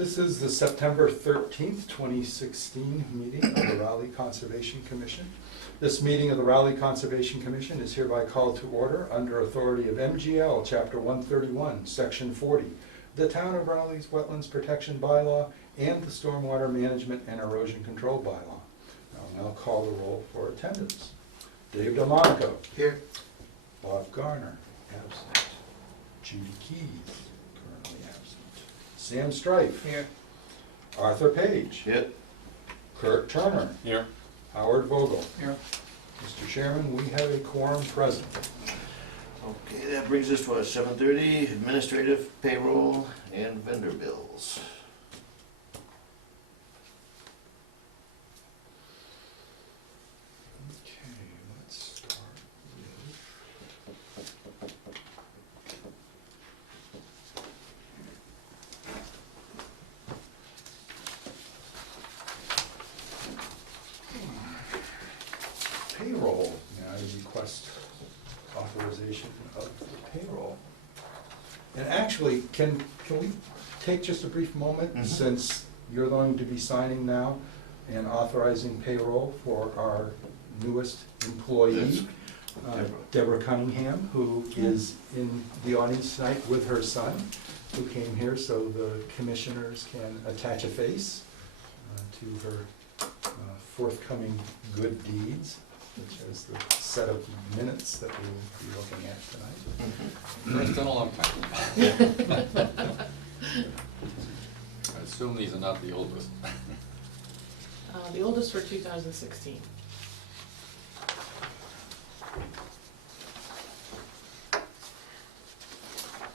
This is the September 13th, 2016 meeting of the Raleigh Conservation Commission. This meeting of the Raleigh Conservation Commission is hereby called to order under authority of MGL Chapter 131, Section 40, the Town of Raleigh's Wetlands Protection Bylaw, and the Stormwater Management and Erosion Control Bylaw. I'll now call the roll for attendance. Dave Delmonico. Here. Bob Garner, absent. Judy Keys, currently absent. Sam Strife. Here. Arthur Page. Here. Kurt Turner. Here. Howard Vogel. Here. Mr. Chairman, we have a quorum present. Okay, that brings us to our 7:30, administrative, payroll, and vendor bills. Okay, let's start with... Payroll. Now you request authorization of the payroll. And actually, can we take just a brief moment, Mhm. since you're going to be signing now and authorizing payroll for our newest employee, Deborah Cunningham, who is in the audience tonight with her son, who came here so the commissioners can attach a face to her forthcoming good deeds, which is the set of minutes that we will be looking at tonight. First in a long time. I assume these are not the oldest. The oldest for 2016.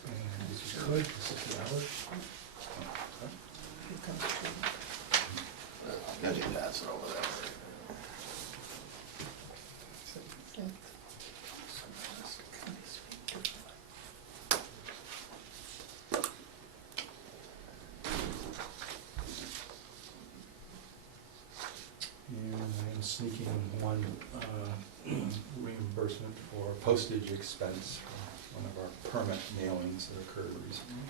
And this is good, this is the hours. I think that's it over there. And I am sneaking one reimbursement for postage expense for one of our permit mailings that occurred recently.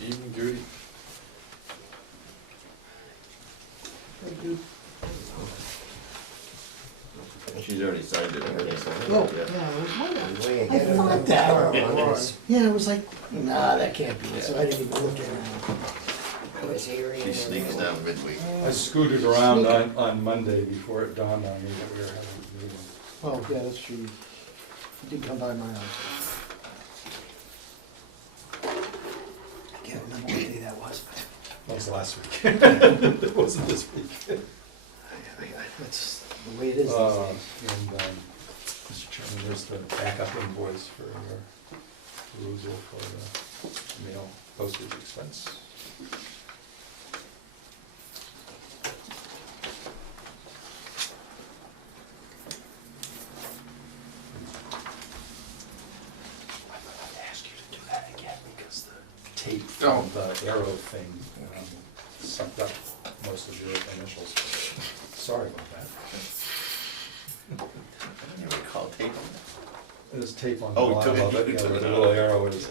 Evening, Judy. She's already signed it. Oh, yeah, I was wondering. Way I ahead of thought that. that was. Yeah, I was like, nah, that can't be, so I didn't even look at it. I was hearing. She sneaks down midweek. I scooted around on Monday before it dawned on me that we were having a meeting. Oh, yeah, that's true. It did come by my house. I can't remember what day that was, but That was last week. It wasn't this week. that's the way it is these days. And, Mr. Chairman, there's the backup invoice for your perusal for the mail postage expense. I forgot to ask you to do that again because the tape from the arrow thing sucked up most of your initials. Sorry about that. You recall tape on that? There's tape on the Oh, bottom took of it- it, took where it the out. little arrow is.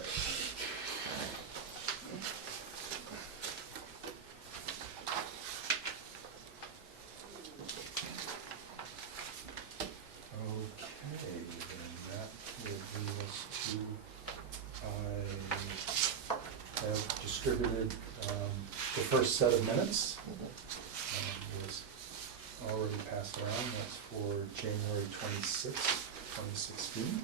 Okay, then that will bring us to, I have distributed the first set of minutes. It was already passed around, that's for January 26th, 2016.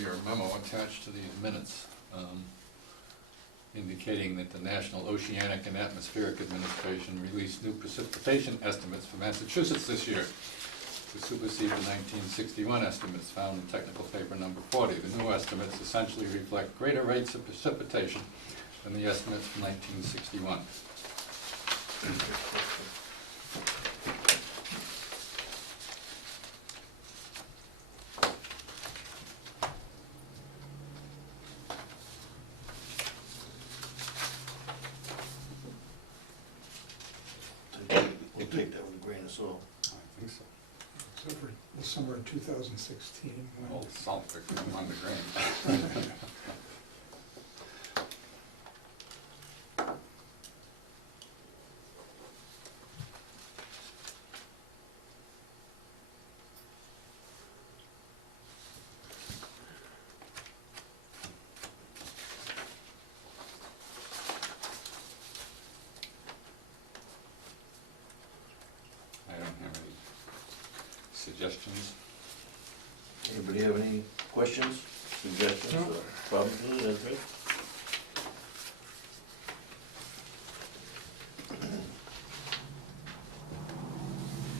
your memo attached to these minutes, indicating that the National Oceanic and Atmospheric Administration released new precipitation estimates for Massachusetts this year to supersede the 1961 estimates found in technical paper number 40. The new estimates essentially reflect greater rates of precipitation than the estimates from 1961. We'll take that with a grain of salt. I think so. So for the summer of 2016. when- Old salt that come on the grain. I don't have any suggestions. Anybody have any questions, suggestions, No. or problems with it? That's right.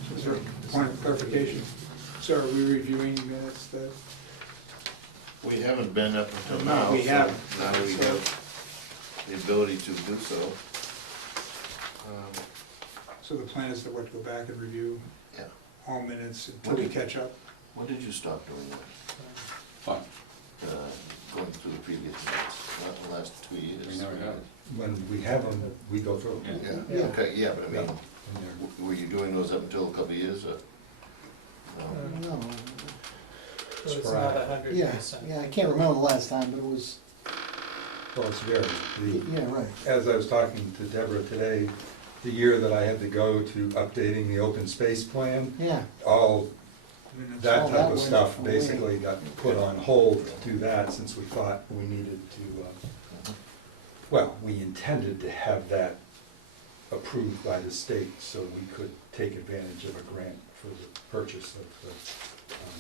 So is there a point of clarification? So are we reviewing minutes that, We haven't been up until No, now. we so haven't. Now we So- have the ability to do so. so the plan is that we're to go back and review Yeah. all minutes until we catch up? When did you stop doing that? Fun. Going through the previous minutes, not the last 2 years? We never have. When we have them, we go through them. Yeah, Yeah. okay, yeah, but I mean, And they're- were you doing those up until a couple of years, or? No? No, So it's not Sporadic. 100%. yeah, I can't remember the last time, but it was, Well, it's very, yeah, right. as I was talking to Deborah today, the year that I had to go to updating the open space plan, Yeah, all that All type that of went stuff away. basically got put on hold to do that, since we thought we needed to, well, we intended to have that approved by the state so we could take advantage of a grant for the purchase of the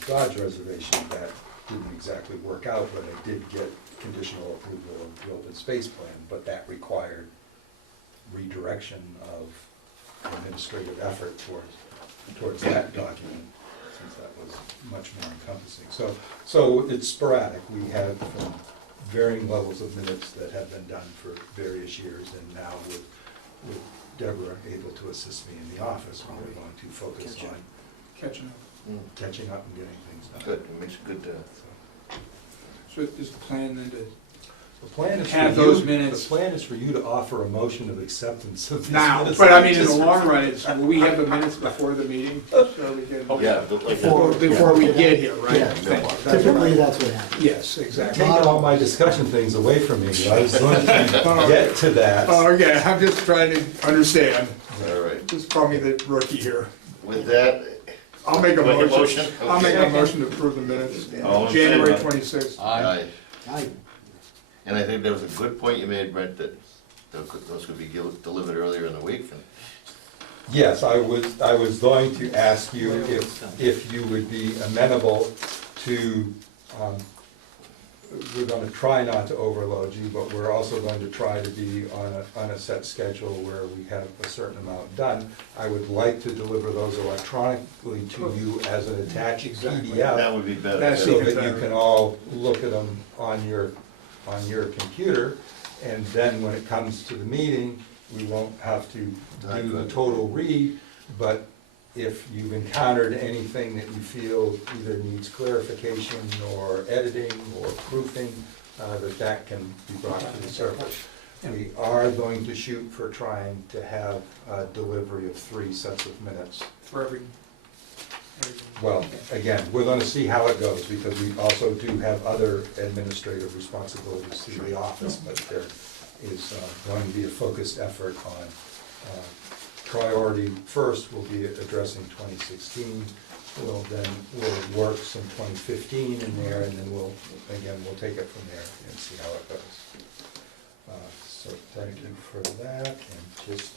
Dodge reservation. That didn't exactly work out, but I did get conditional approval of the open space plan, but that required redirection of administrative effort towards that document, since that was much more encompassing. So it's sporadic. We have varying levels of minutes that have been done for various years, and now with Deborah able to assist me in the office, we're going to focus on Catching up. catching up and getting things done. Good, it makes it good, So, So is the plan then to, The plan is for Have you, those minutes- the plan is for you to offer a motion of acceptance of these now, minutes. but I mean, in the long run, it's, will we have the minutes before the meeting? So we can, yeah. but like- before we get here, right? Yeah. That's Typically, right. that's what happens. Yes, exactly. Taking all my discussion things away from me, I was going to get to that. Oh, okay, I'm just trying to understand. All right, Just call me the rookie here. with that, I'll make a Make a motion. motion? I'll make a Okay. motion to approve the minutes. All in January favor? 26th. Aye. aye. And I think that was a good point you made, Brent, that those could be delivered earlier in the week. Yes, I was going to ask you if you would be amenable to, we're gonna try not to overload you, but we're also going to try to be on a set schedule where we have a certain amount done. I would like to deliver those electronically to you as an attached Exactly. PDF. That would be better. That's So even that you better. can all look at them on your computer, and then when it comes to the meeting, we won't have to do the total read, but if you've encountered anything that you feel either needs clarification or editing or proofing, that can be brought to the surface. We are going to shoot for trying to have a delivery of 3 sets of minutes. For every. Well, again, we're gonna see how it goes, because we also do have other administrative responsibilities through the office, but there is going to be a focused effort on, priority first will be addressing 2016, we'll work some 2015 in there, and then we'll take it from there and see how it goes. So thank you for that, and just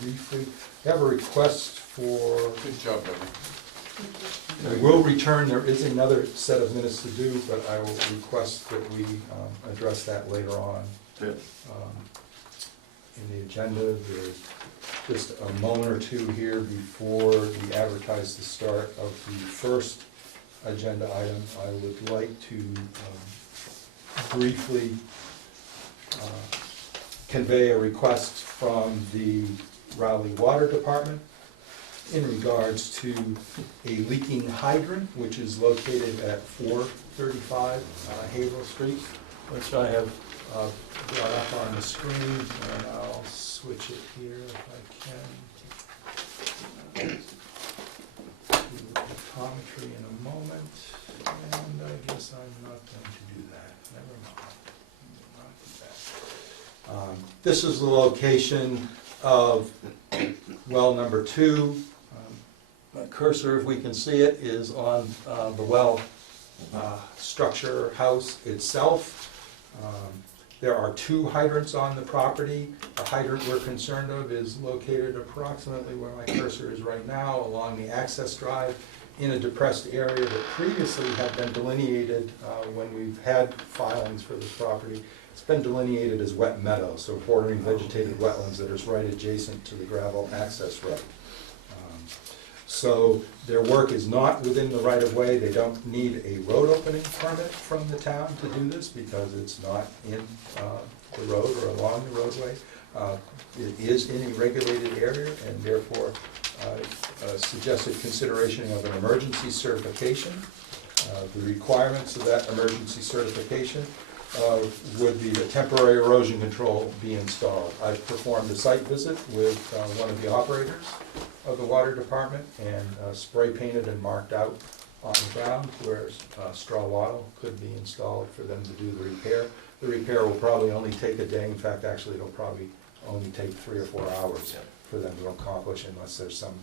briefly, we have a request for Good job, Debbie. We will return, there is another set of minutes to do, but I will request that we address that later on. Good. In the agenda, there's just a moment or two here before we advertise the start of the first agenda item. I would like to briefly convey a request from the Raleigh Water Department in regards to a leaking hydrant, which is located at 435 Haverhill Street, which I have brought up on the screen, and I'll switch it here if I can. Do optometry in a moment, and I guess I'm not going to do that. Never mind. Not do that. This is the location of well number 2. My cursor, if we can see it, is on the well structure house itself. There are 2 hydrants on the property. The hydrant we're concerned of is located approximately where my cursor is right now, along the access drive, in a depressed area that previously had been delineated when we've had filings for this property. It's been delineated as wet meadow, so bordering vegetated wetlands that is right adjacent to the gravel access road. So their work is not within the right-of-way. They don't need a road opening permit from the town to do this because it's not in the road or along the roadway. It is in a regulated area, and therefore suggested consideration of an emergency certification. The requirements of that emergency certification would be that temporary erosion control be installed. I've performed a site visit with one of the operators of the water department and spray painted and marked out on the ground where straw wattle could be installed for them to do the repair. The repair will probably only take a day. In fact, actually, it'll probably only take 3 or 4 hours for them to accomplish unless there's some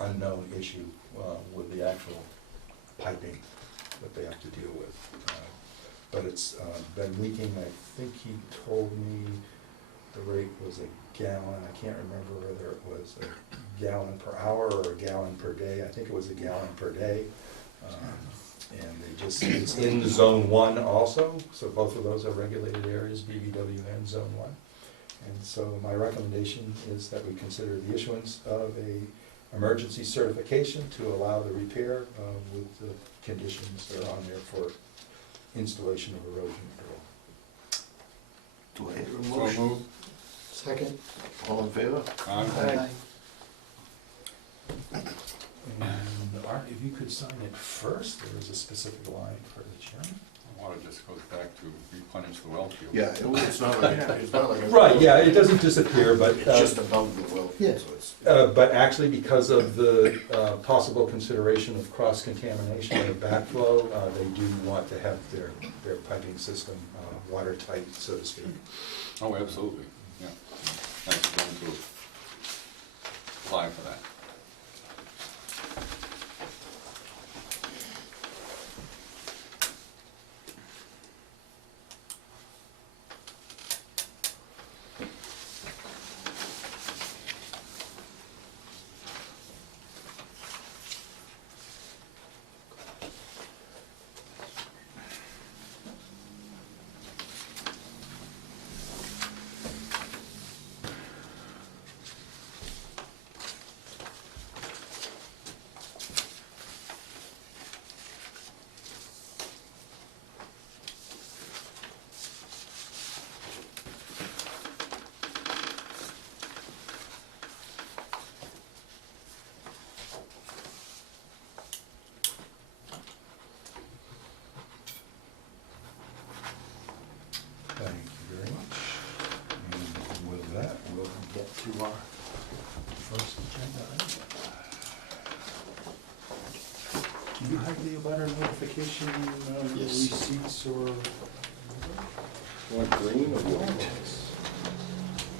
unknown issue with the actual piping that they have to deal with. But it's been leaking. I think he told me the rate was a gallon. I can't remember whether it was a gallon per hour or a gallon per day. I think it was a gallon per day. And it's in zone 1 also, so both of those are regulated areas, BBW and zone 1. And so my recommendation is that we consider the issuance of a emergency certification to allow the repair with the conditions that are on there for installation of erosion control. Do I hear a So motion? moved. Second. All in favor? Aye. And Art, if you could sign it first, there is a specific line for the chairman. The water just goes back to replenish the well field. Yeah, it's not like, it's not like. Right, yeah, it doesn't disappear, but, It's just above the well, Yeah. so it's. but actually because of the possible consideration of cross-contamination and backflow, they do want to have their piping system watertight, so to speak. Oh, absolutely, yeah. That's going to apply for that. Thank you very much. And with that, we'll get to our first agenda item. Do you have the abutter notification Yes. receipts or? Want green or white?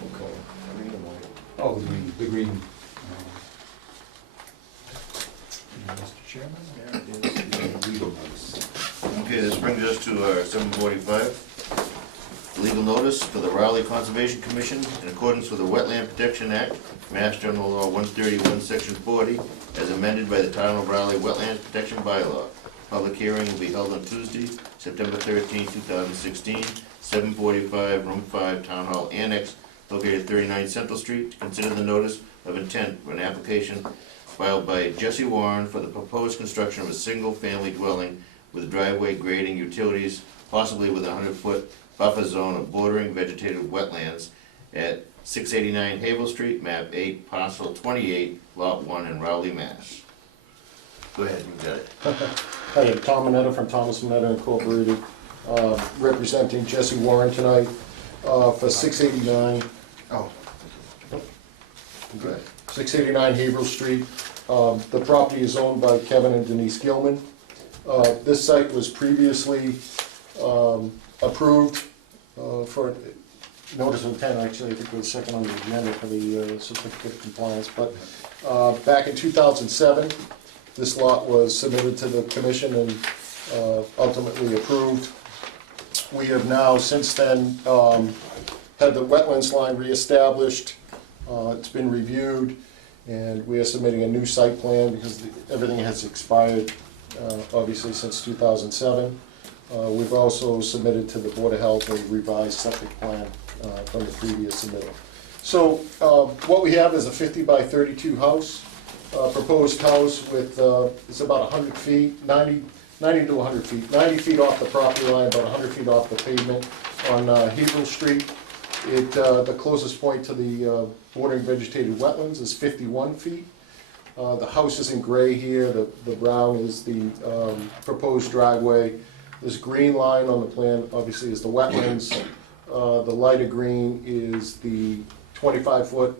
Okay, green and white. Oh, the green. Mr. Chairman, there is the legal notice. Okay, this brings us to 7:45. Legal notice for the Raleigh Conservation Commission in accordance with the Wetland Protection Act, Mass General Law 131, Section 40, as amended by the Town of Raleigh Wetlands Protection Bylaw. Public hearing will be held on Tuesday, September 13, 2016, 7:45, Room 5, Town Hall Annex, located 39 Central Street, to consider the notice of intent for an application filed by Jesse Warren for the proposed construction of a single-family dwelling with driveway, grading, utilities, possibly with a 100-foot buffer zone of bordering vegetated wetlands at 689 Havel Street, map 8, parcel 28, lot 1 in Rowley, Mass. Go ahead, you got it. Hi, I'm Tom Mineta from Thomas Mineta Incorporated, representing Jesse Warren tonight for 689. Oh. Go ahead. 689 Haverhill Street. The property is owned by Kevin and Denise Gilman. This site was previously approved for notice of intent, actually, I think it was second on the agenda for the certificate of compliance, but back in 2007, this lot was submitted to the commission and ultimately approved. We have now, since then, had the wetlands line reestablished. It's been reviewed, and we are submitting a new site plan because everything has expired, obviously, since 2007. We've also submitted to the Board of Health a revised septic plan from the previous submittal. So what we have is a 50 by 32 house, proposed house with, it's about 100 feet, 90 to 100 feet, 90 feet off the property line, about 100 feet off the pavement on Haverhill Street. The closest point to the bordering vegetated wetlands is 51 feet. The house is in gray here, the brown is the proposed driveway. This green line on the plan obviously is the wetlands. The lighter green is the 25-foot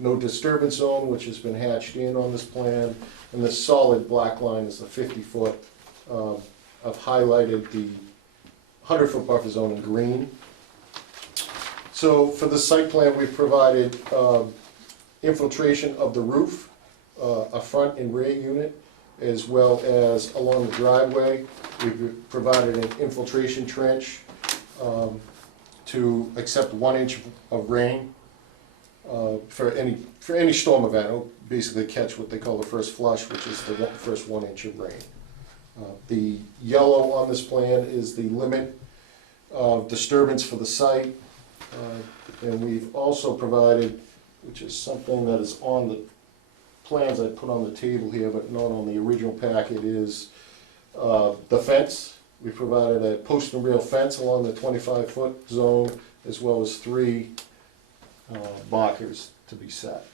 no disturbance zone, which has been hatched in on this plan. And the solid black line is the 50-foot. I've highlighted the 100-foot buffer zone in green. So for the site plan, we've provided infiltration of the roof, a front and rear unit, as well as along the driveway. We've provided an infiltration trench to accept 1 inch of rain for any storm event. It'll basically catch what they call the first flush, which is the first 1 inch of rain. The yellow on this plan is the limit of disturbance for the site. And we've also provided, which is something that is on the plans I put on the table here, but not on the original packet, is the fence. We provided a post and rail fence along the 25-foot zone, as well as 3 markers to be set.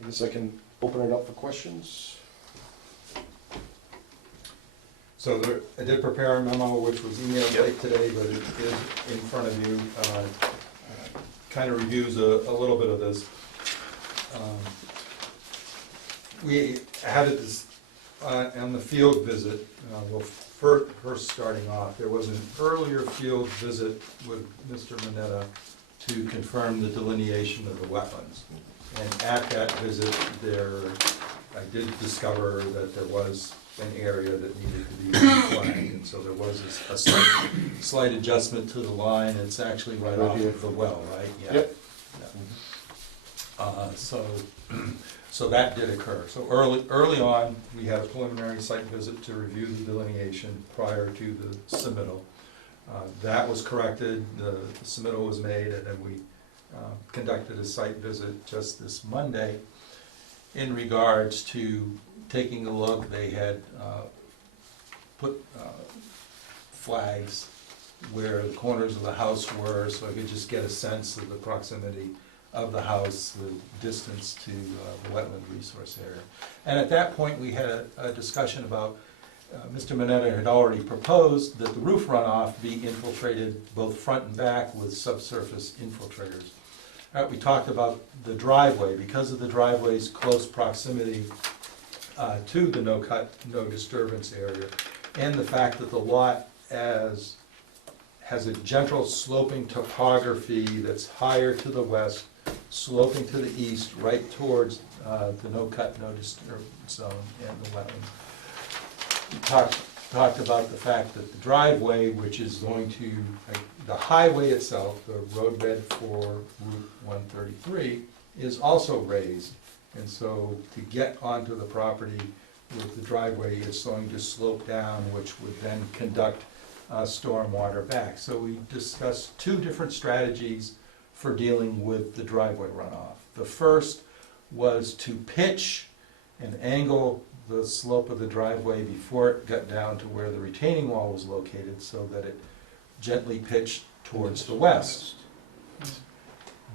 I guess I can open it up for questions. So I did prepare a memo, which was emailed late today, but it is in front of you. Kind of reviews a little bit of this. We had this on the field visit. Well, first starting off, there was an earlier field visit with Mr. Mineta to confirm the delineation of the wetlands. And at that visit, I did discover that there was an area that needed to be flagged, and so there was a slight adjustment to the line. It's actually right off of the well, right? Yeah. Yep. Yeah. So that did occur. So early on, we had a preliminary site visit to review the delineation prior to the submittal. That was corrected, the submittal was made, and then we conducted a site visit just this Monday in regards to taking a look. They had put flags where the corners of the house were, so I could just get a sense of the proximity of the house, the distance to the wetland resource area. And at that point, we had a discussion about, Mr. Mineta had already proposed that the roof runoff be infiltrated both front and back with subsurface infiltrators. We talked about the driveway. Because of the driveway's close proximity to the no-cut, no-disturbance area, and the fact that the lot has a gentle sloping topography that's higher to the west, sloping to the east, right towards the no-cut, no-disturbance zone and the wetland. We talked about the fact that the driveway, which is going to, the highway itself, the roadbed for Route 133, is also raised And so to get onto the property with the driveway, it's going to slope down, which would then conduct stormwater back. So we discussed two different strategies for dealing with the driveway runoff. The first was to pitch and angle the slope of the driveway before it got down to where the retaining wall was located, so that it gently pitched towards the west.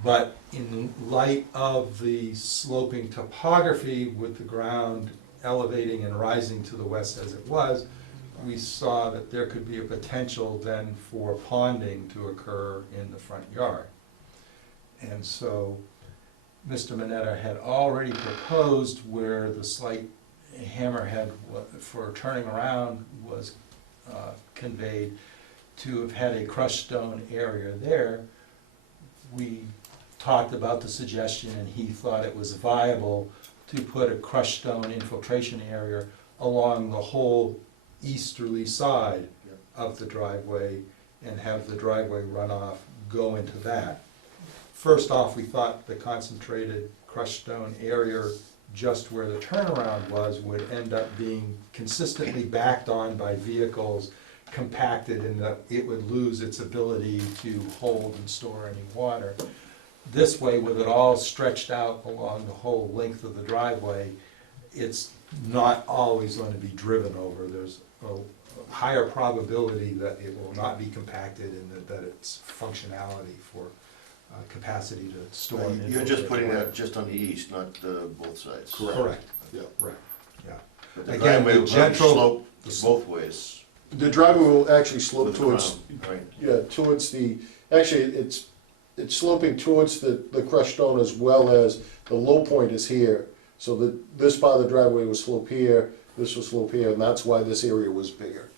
But in light of the sloping topography with the ground elevating and rising to the west as it was, we saw that there could be a potential then for ponding to occur in the front yard. And so Mr. Mineta had already proposed where the slight hammerhead for turning around was conveyed, to have had a crushed stone area there. We talked about the suggestion, and he thought it was viable to put a crushed stone infiltration area along the whole easterly side of the driveway and have the driveway runoff go into that. First off, we thought the concentrated crushed stone area just where the turnaround was would end up being consistently backed on by vehicles, compacted, and that it would lose its ability to hold and store any water. This way, with it all stretched out along the whole length of the driveway, it's not always going to be driven over. There's a higher probability that it will not be compacted and that its functionality for capacity to store. and You're just infiltrate putting water. that just on the east, not both sides. Correct, Yeah. right, yeah. But the Again, driveway the will probably gentle- slope both ways The driveway will actually slope with the towards, ground, right? yeah, towards the, actually, it's sloping towards the crushed stone as well as the low point is here. So that this part of the driveway will slope here, this will slope here, and that's why this area was bigger.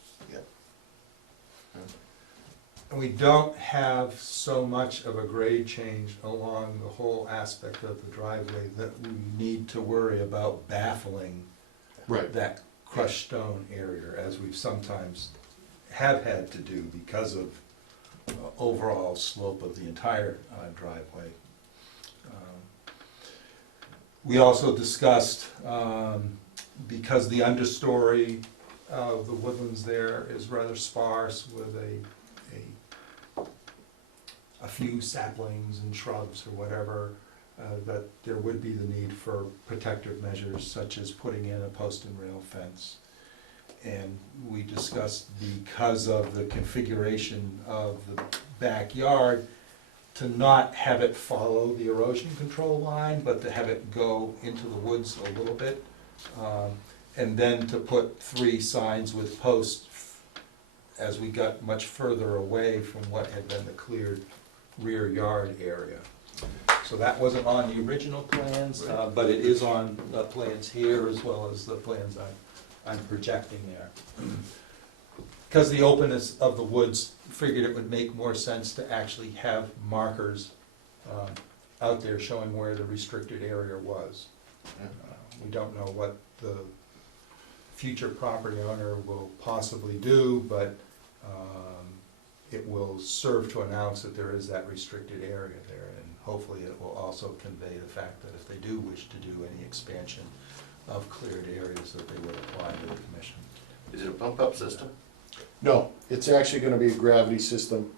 And we don't have so much of a grade change along the whole aspect of the driveway that we need to worry about baffling that crushed stone area, as we've sometimes have had to do because of overall slope of the entire driveway. We also discussed, because the understory of the woodlands there is rather sparse with a few saplings and shrubs or whatever, that there would be the need for protective measures such as putting in a post and rail fence. And we discussed, because of the configuration of the backyard, to not have it follow the erosion control line, but to have it go into the woods a little bit. And then to put 3 signs with posts as we got much further away from what had been the cleared rear yard area. So that wasn't on the original plans, but it is on the plans here as well as the plans I'm projecting there. Because the openness of the woods, figured it would make more sense to actually have markers out there showing where the restricted area was. We don't know what the future property owner will possibly do, but it will serve to announce that there is that restricted area there, and hopefully it will also convey the fact that if they do wish to do any expansion of cleared areas, that they would apply to the commission. Is it a pump-up system? No, it's actually gonna be a gravity system.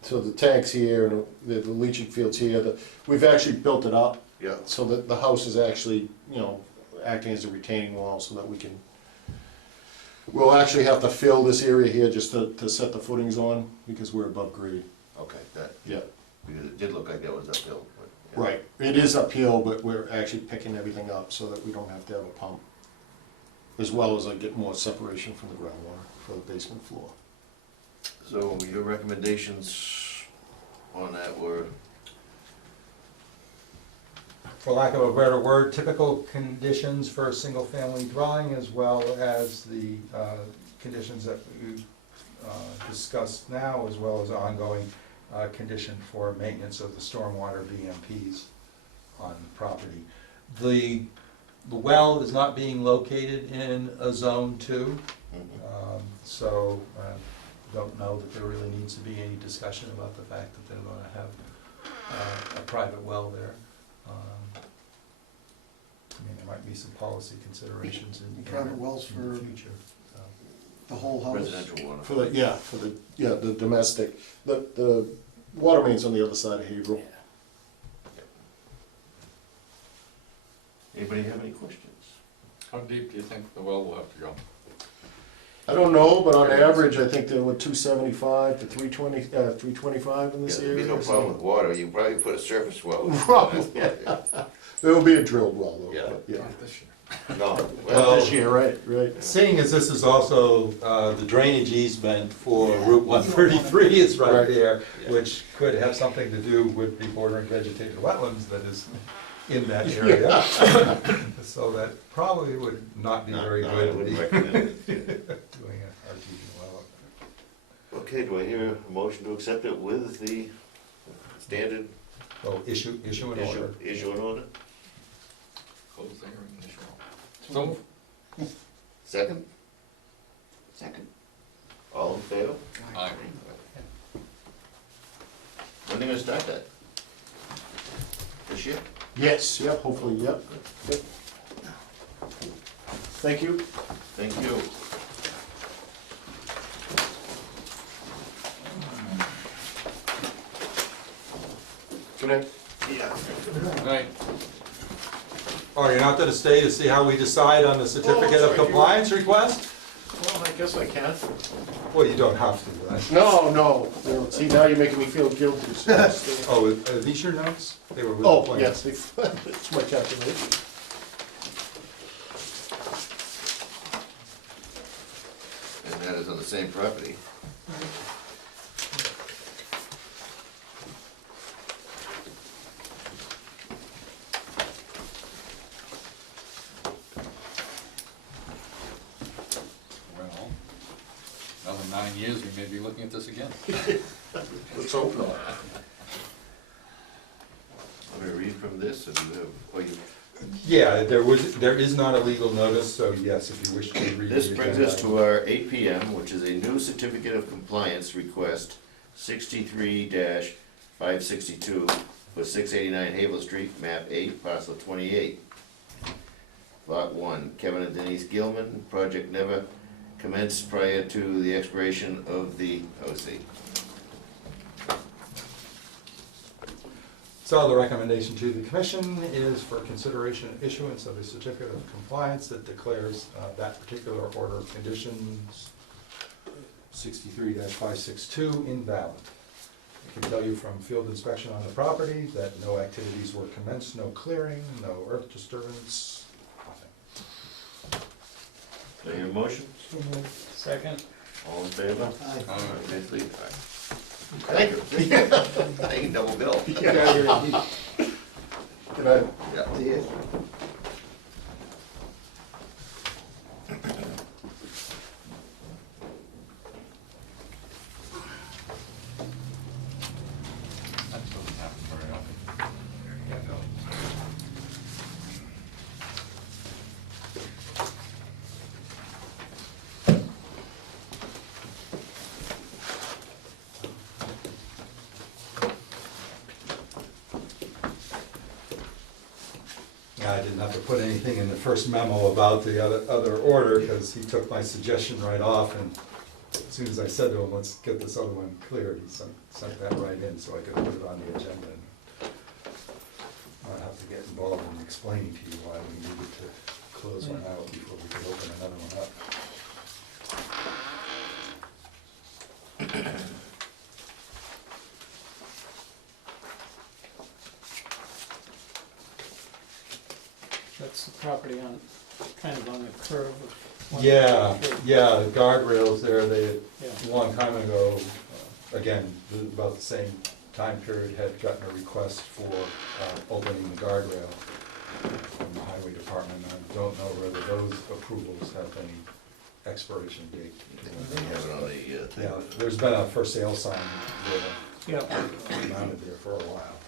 So the tank's here, and the leaching field's here, we've actually built it up, Yeah. so that the house is actually, acting as a retaining wall so that we can, we'll actually have to fill this area here just to set the footings on, because we're above grade. Okay, that, Yeah. because it did look like that was uphill, but. yeah. Right, it is uphill, but we're actually picking everything up so that we don't have to have a pump. As well as get more separation from the groundwater for the basement floor. So your recommendations on that were, For lack of a better word, typical conditions for a single-family dwelling, as well as the conditions that we discussed now, as well as ongoing condition for maintenance of the stormwater BMPs on the property. The well is not being located in a zone 2, so don't know that there really needs to be any discussion about the fact that they're going to have a private well there. I mean, there might be some policy considerations in Private wells in the for future, so. the whole house. Residential water. For the domestic, the water main's on the other side of Haverhill. Anybody have any questions? How deep do you think the well will have to go? I don't know, but on average, I think there were 275 to 325 in this Yeah, there'd be area. no problem with water, you probably put a surface well. Probably, yeah. There will be a drilled well though. Yeah. but, yeah. Not this year. No, Not well, this year, right. Seeing as this is also the drainage easement for Route 133 is right Right. there, Yeah. which could have something to do with the bordering vegetated wetlands that is in that area. So that probably would not be very no, I good to be wouldn't doing recommend it. an artesian well up there. Okay, do I hear a motion to accept it with the standard So issue an order. issue and order? Close the hearing, initial. So, Second? Second. All in favor? aye. When are they gonna start that? This year? Yes, yep, hopefully, yep. Thank you. Thank you. Good night. Yeah. Right, Oh, you're not gonna stay to see how we decide on the certificate of compliance request? Well, I guess I can. Well, you don't have to, right? No, see, now you're making me feel guilty. So I'll stay. Oh, are these your notes? They were with the Oh, plans. yes, it's my calculation. And that is on the same property. well, another 9 years, we may be looking at this again. Let's hope not. I'm gonna read from this, or do you have, oh, you, Yeah, there is not a legal notice, so yes, if you wish to read. this the brings agenda us to our 8 PM, which is a new certificate of compliance request, 63-562 for 689 Havel Street, map 8, parcel 28. Lot 1, Kevin and Denise Gilman, project never commenced prior to the expiration of the OC. So the recommendation to the commission is for consideration and issuance of a certificate of compliance that declares that particular order of conditions, 63-562, invalid. I can tell you from field inspection on the property that no activities were commenced, no clearing, no earth disturbance, nothing. Do I hear a motion? Second. All in favor? Aye. Yes, please. Thank you. Thank you, double bill. Good night. Yeah. That doesn't happen very often. I didn't have to put anything in the first memo about the other order, because he took my suggestion right off, and as soon as I said to him, let's get this other one cleared, he sent that right in, so I could put it on the agenda. And I'd have to get involved in explaining to you why we needed to close one out before we could open another one up. That's the property on, kind of on the curve of. Yeah, the guardrails there, they, Yeah. a long time ago, again, about the same time period, had gotten a request for opening the guardrail from the highway department. I don't know whether those approvals have any expiration date. They have it on the thing. Yeah, there's been a for sale sign Yeah. mounted there for a while.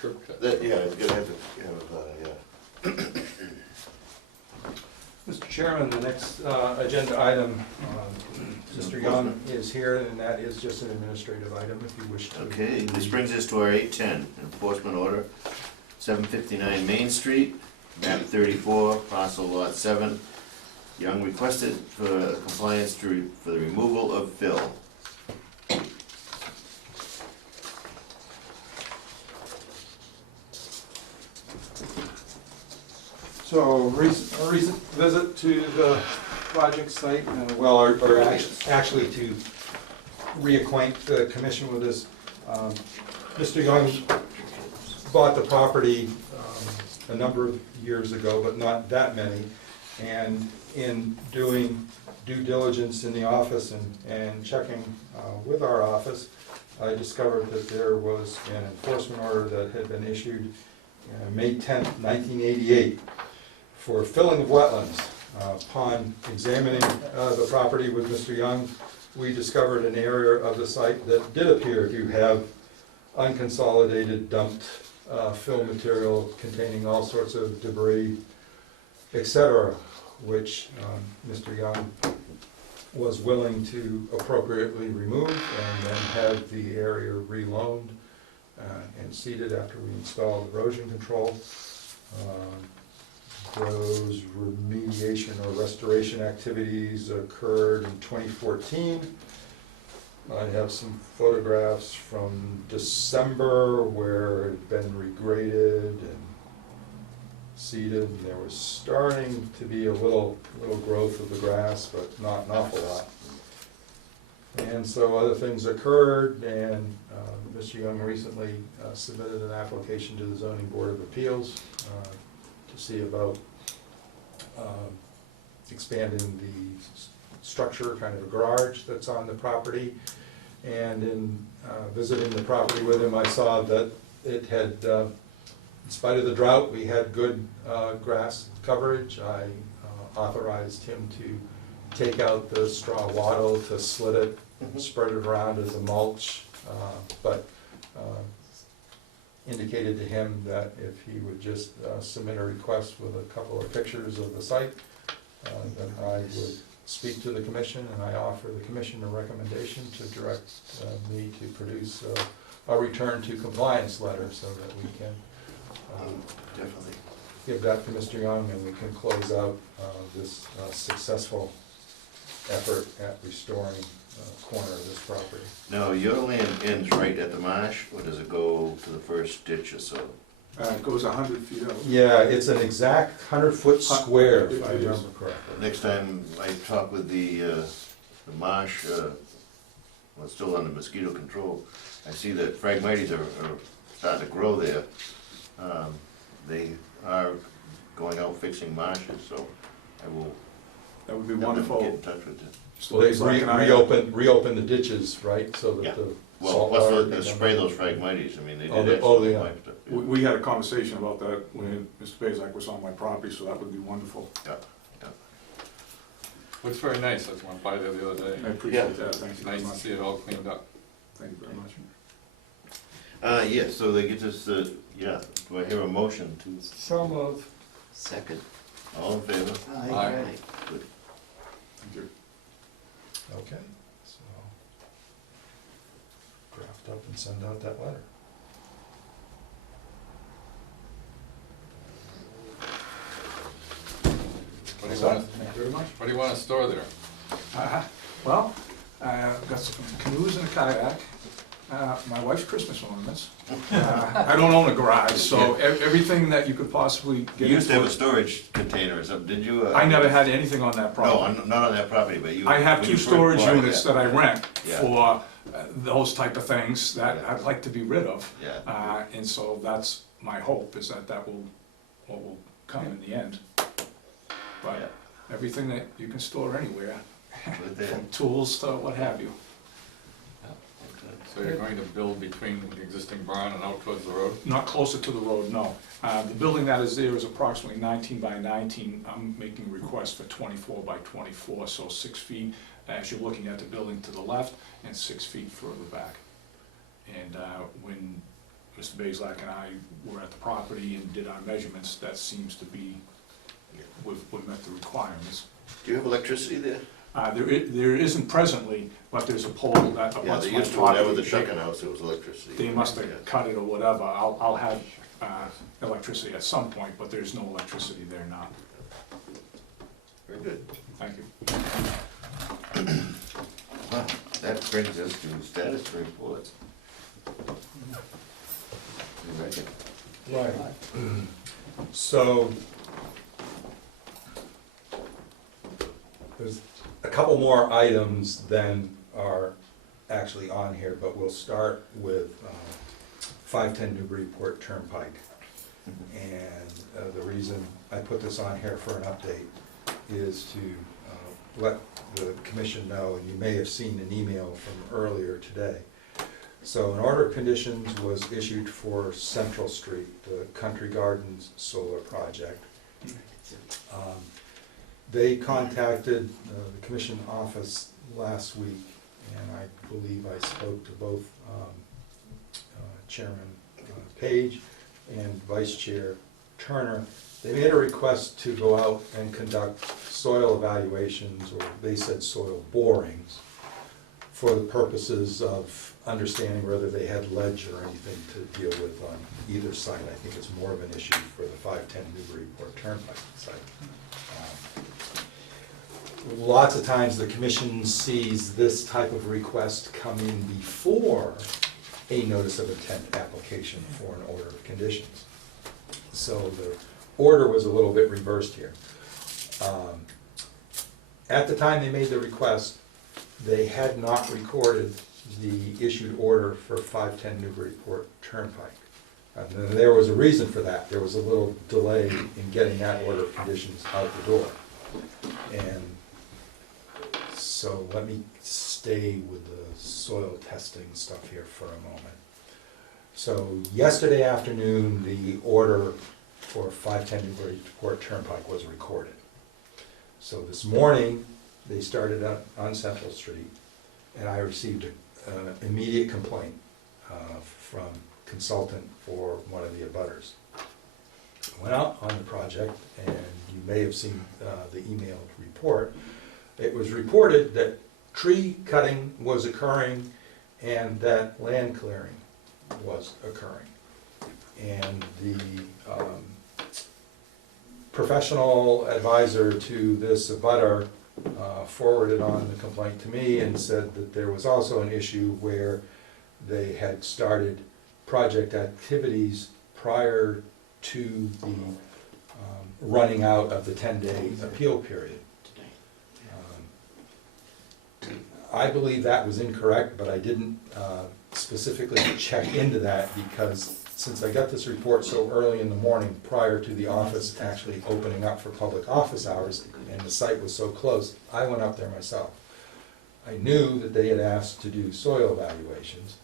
Curb cut. Yeah, it's gonna have to, yeah. Mr. Chairman, the next agenda item, Mr. Young is here, and that is just an administrative item if you wish to. Okay, this brings us to our 810 enforcement order, 759 Main Street, map 34, parcel lot 7. Young requested for compliance for the removal of fill. So, a recent visit to the project site, well, or actually to reacquaint the commission with this. Mr. Young bought the property a number of years ago, but not that many. And in doing due diligence in the office and checking with our office, I discovered that there was an enforcement order that had been issued May 10th, 1988 for filling of wetlands. Upon examining the property with Mr. Young, we discovered an area of the site that did appear to have unconsolidated dumped fill material containing all sorts of debris, etc., which Mr. Young was willing to appropriately remove and then have the area reloaned and seeded after we installed erosion control. Those remediation or restoration activities occurred in 2014. I have some photographs from December where it had been regraded and seeded, and there was starting to be a little growth of the grass, but not an awful lot. And so other things occurred, and Mr. Young recently submitted an application to the Zoning Board of Appeals to see about expanding the structure, kind of a garage that's on the property. And in visiting the property with him, I saw that it had, in spite of the drought, we had good grass coverage. I authorized him to take out the straw wattle, to slit it, spread it around as a mulch, but indicated to him that if he would just submit a request with a couple of pictures of the site, then I would speak to the commission, and I offer the commission a recommendation to direct me to produce a return to compliance letter so that we can Definitely. give that to Mr. Young, and we can close out this successful effort at restoring corner of this property. Now, your land ends right at the marsh, or does it go to the first ditch or so? It goes 100 feet out. Yeah, it's an exact 100-foot square, if I It is. remember correctly. Next time I talk with the marsh, well, it's still under mosquito control, I see that Phragmites are starting to grow there. They are going out fixing marshes, so I will That would be have them wonderful. get in touch with them. So Well, they it's like reopen the ditches, right, so Yeah. that the Well, salt plus water. they spray those Phragmites, I mean, they Oh, did they- oh, actually yeah. wipe stuff. We had a conversation about that when Mr. Bezak was on my property, so that would be wonderful. Yeah. Looks very nice, I went by there the other I day. appreciate that, thank It's you very nice to much. see it all cleaned up. Thank you very much. Yes, so they get this, yeah, do I hear a motion to, So moved. Second. all in favor? Aye. Good. Thank you. Okay, so draft up and send out that letter. What do you want, Thank you very much. what do you want to store there? Well, I've got some canoes and a kayak, my wife's Christmas ornaments. I don't own a garage, so everything that you could possibly You get used to have a into. storage container or something, didn't you? I never had anything on that No, property. not on that property, but you. I have when two you first storage bought it, units yeah. that I rent Yeah. for those type of things that Yeah. I'd like to be rid of. Yeah, And so that's my hope, is that that will, what will come in the end. But Yeah. everything that you can store anywhere, Put it there. from tools to what have you. So you're going to build between the existing barn and out towards the road? Not closer to the road, no. The building that is there is approximately 19 by 19. I'm making a request for 24 by 24, so 6 feet as you're looking at the building to the left and 6 feet further back. And when Mr. Bezak and I were at the property and did our measurements, that seems to be we've met the requirements. Do you have electricity there? There isn't presently, but there's a pole that Yeah, abuts they my used to, when I was property. the Shuckin' House, there was electricity. They must Yeah. have cut it or whatever. I'll have electricity at some point, but there's no electricity there now. Very good. Thank you. Well, that brings us to status reports. You reckon? Right. So, there's a couple more items than are actually on here, but we'll start with 510 Newburyport Turnpike. And the reason I put this on here for an update is to let the commission know, and you may have seen an email from earlier today. So an order of conditions was issued for Central Street, the Country Gardens solar project. They contacted the commission office last week, and I believe I spoke to both Chairman Page and Vice Chair Turner. They made a request to go out and conduct soil evaluations, or they said soil borings, for the purposes of understanding whether they had ledge or anything to deal with on either site. I think it's more of an issue for the 510 Newburyport Turnpike site. Lots of times the commission sees this type of request come in before a notice of intent application for an order of conditions. So the order was a little bit reversed here. At the time they made the request, they had not recorded the issued order for 510 Newburyport Turnpike. And then there was a reason for that. There was a little delay in getting that order of conditions out the door. And so let me stay with the soil testing stuff here for a moment. So yesterday afternoon, the order for 510 Newburyport Turnpike was recorded. So this morning, they started up on Central Street, and I received an immediate complaint from consultant for one of the abutters. Went out on the project, and you may have seen the emailed report. It was reported that tree cutting was occurring and that land clearing was occurring. And the professional advisor to this abutter forwarded on the complaint to me and said that there was also an issue where they had started project activities prior to the running out of the 10-day appeal period. I believe that was incorrect, but I didn't specifically check into that because since I got this report so early in the morning prior to the office actually opening up for public office hours and the site was so close, I went up there myself. I knew that they had asked to do soil evaluations.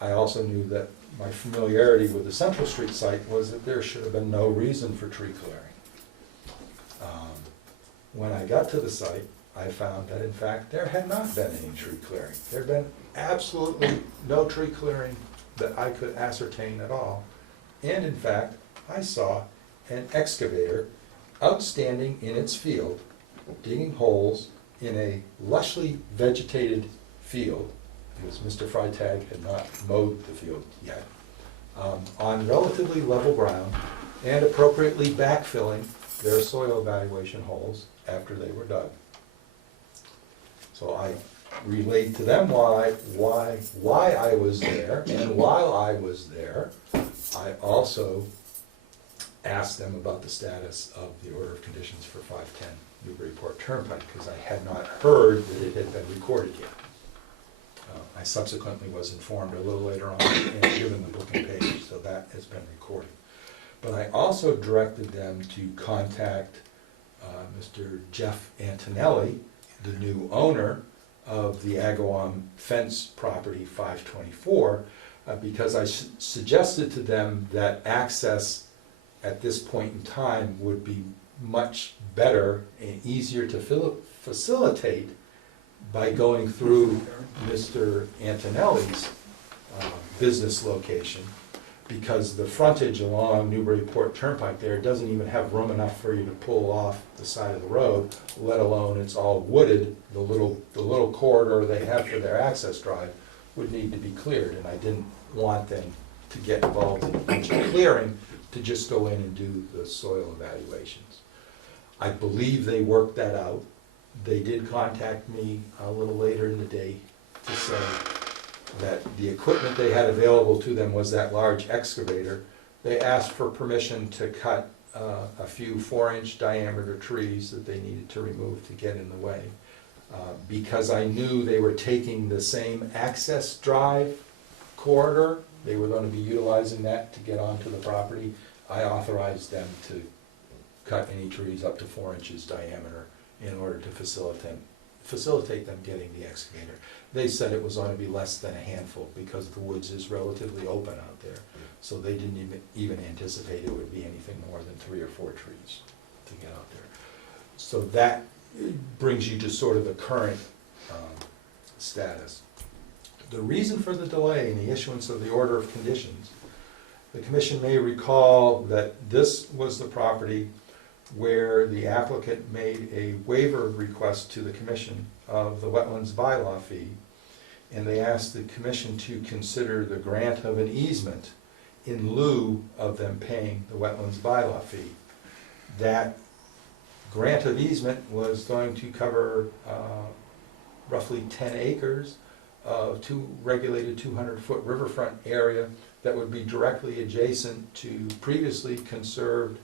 I also knew that my familiarity with the Central Street site was that there should have been no reason for tree clearing. When I got to the site, I found that in fact there had not been any tree clearing. There had been absolutely no tree clearing that I could ascertain at all. And in fact, I saw an excavator outstanding in its field, digging holes in a lushly vegetated field, because Mr. Freitag had not mowed the field yet, on relatively level ground, and appropriately backfilling their soil evaluation holes after they were dug. So I relayed to them why I was there, and while I was there, I also asked them about the status of the order of conditions for 510 Newburyport Turnpike, because I had not heard that it had been recorded yet. I subsequently was informed a little later on and given the booking page, so that has been recorded. But I also directed them to contact Mr. Jeff Antonelli, the new owner of the Agawam Fence Property 524, because I suggested to them that access at this point in time would be much better and easier to facilitate by going through Mr. Antonelli's business location, because the frontage along Newburyport Turnpike there doesn't even have room enough for you to pull off the side of the road, let alone it's all wooded. The little corridor they have for their access drive would need to be cleared, and I didn't want them to get involved in a bunch of clearing to just go in and do the soil evaluations. I believe they worked that out. They did contact me a little later in the day to say that the equipment they had available to them was that large excavator. They asked for permission to cut a few 4-inch diameter trees that they needed to remove to get in the way. Because I knew they were taking the same access drive corridor, they were going to be utilizing that to get onto the property, I authorized them to cut any trees up to 4 inches diameter in order to facilitate them getting the excavator. They said it was going to be less than a handful because the woods is relatively open out there. So they didn't even anticipate it would be anything more than 3 or 4 trees to get out there. So that brings you to sort of the current status. The reason for the delay in the issuance of the order of conditions, the commission may recall that this was the property where the applicant made a waiver request to the commission of the wetlands bylaw fee, and they asked the commission to consider the grant of an easement in lieu of them paying the wetlands bylaw fee. That grant of easement was going to cover roughly 10 acres of regulated 200-foot riverfront area that would be directly adjacent to previously conserved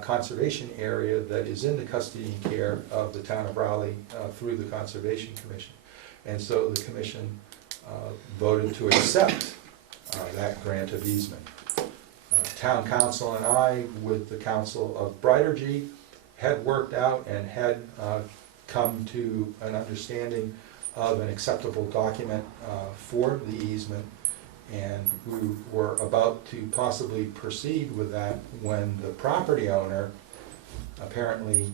conservation area that is in the custody and care of the town of Raleigh through the Conservation Commission. And so the commission voted to accept that grant of easement. Town council and I, with the council of Brightergy, had worked out and had come to an understanding of an acceptable document for the easement, and we were about to possibly proceed with that when the property owner apparently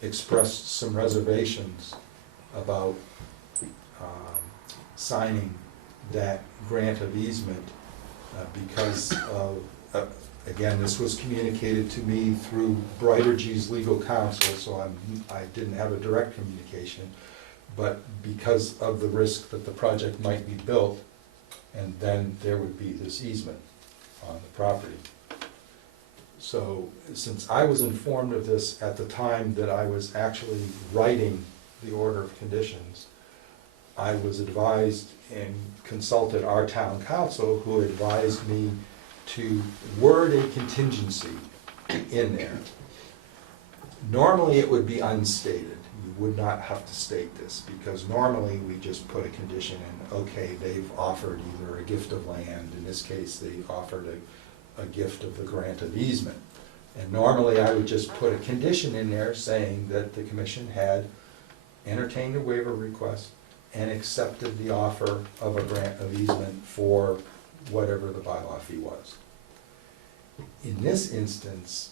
expressed some reservations about signing that grant of easement because of, again, this was communicated to me through Brightergy's legal counsel, so I didn't have a direct communication, but because of the risk that the project might be built, and then there would be this easement on the property. So since I was informed of this at the time that I was actually writing the order of conditions, I was advised and consulted our town council, who advised me to word a contingency in there. Normally it would be unstated. You would not have to state this, because normally we just put a condition in, okay, they've offered either a gift of land, in this case they offered a gift of the grant of easement. And normally I would just put a condition in there saying that the commission had entertained a waiver request and accepted the offer of a grant of easement for whatever the bylaw fee was. In this instance,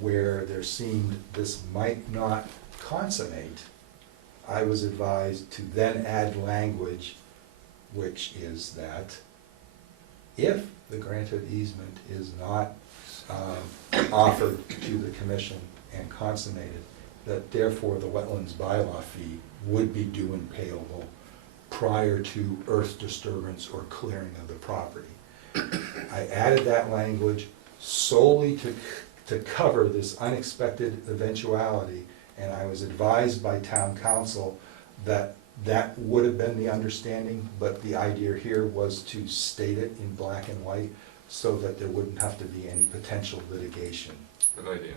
where there seemed this might not consummate, I was advised to then add language, which is that if the granted easement is not offered to the commission and consummated, that therefore the wetlands bylaw fee would be due and payable prior to earth disturbance or clearing of the property. I added that language solely to cover this unexpected eventuality, and I was advised by town council that that would have been the understanding, but the idea here was to state it in black and white so that there wouldn't have to be any potential litigation. Good idea.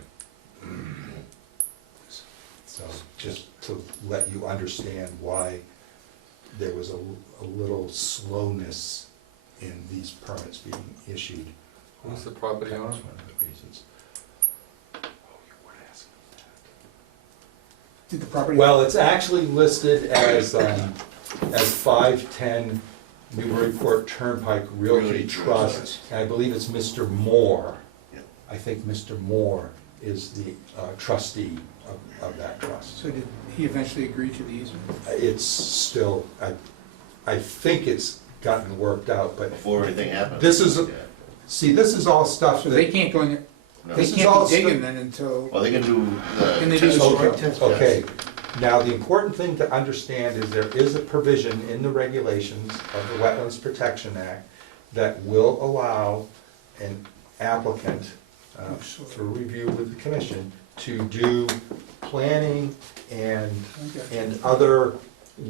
So just to let you understand why there was a little slowness in these permits being issued. Who's the property That owner? was one of the reasons. Oh, you weren't asking that. Did the property? Well, it's actually listed as 510 Newburyport Turnpike Realty Realty Trust, Trust. and I believe it's Mr. Moore. Yeah. I think Mr. Moore is the trustee of that trust. So did he eventually agree to the easement? It's still, I think it's gotten worked out, but Before anything happens. This is a- Yeah. See, this is all stuff So that. they can't go in, No. they This is all can't be stu- digging then until, Well, they can do Can they the do test the work. soil? Test Okay, now the important thing to understand is there is a provision in the regulations of the Wetlands Protection Act that will allow an applicant, through review with the commission, to do planning and other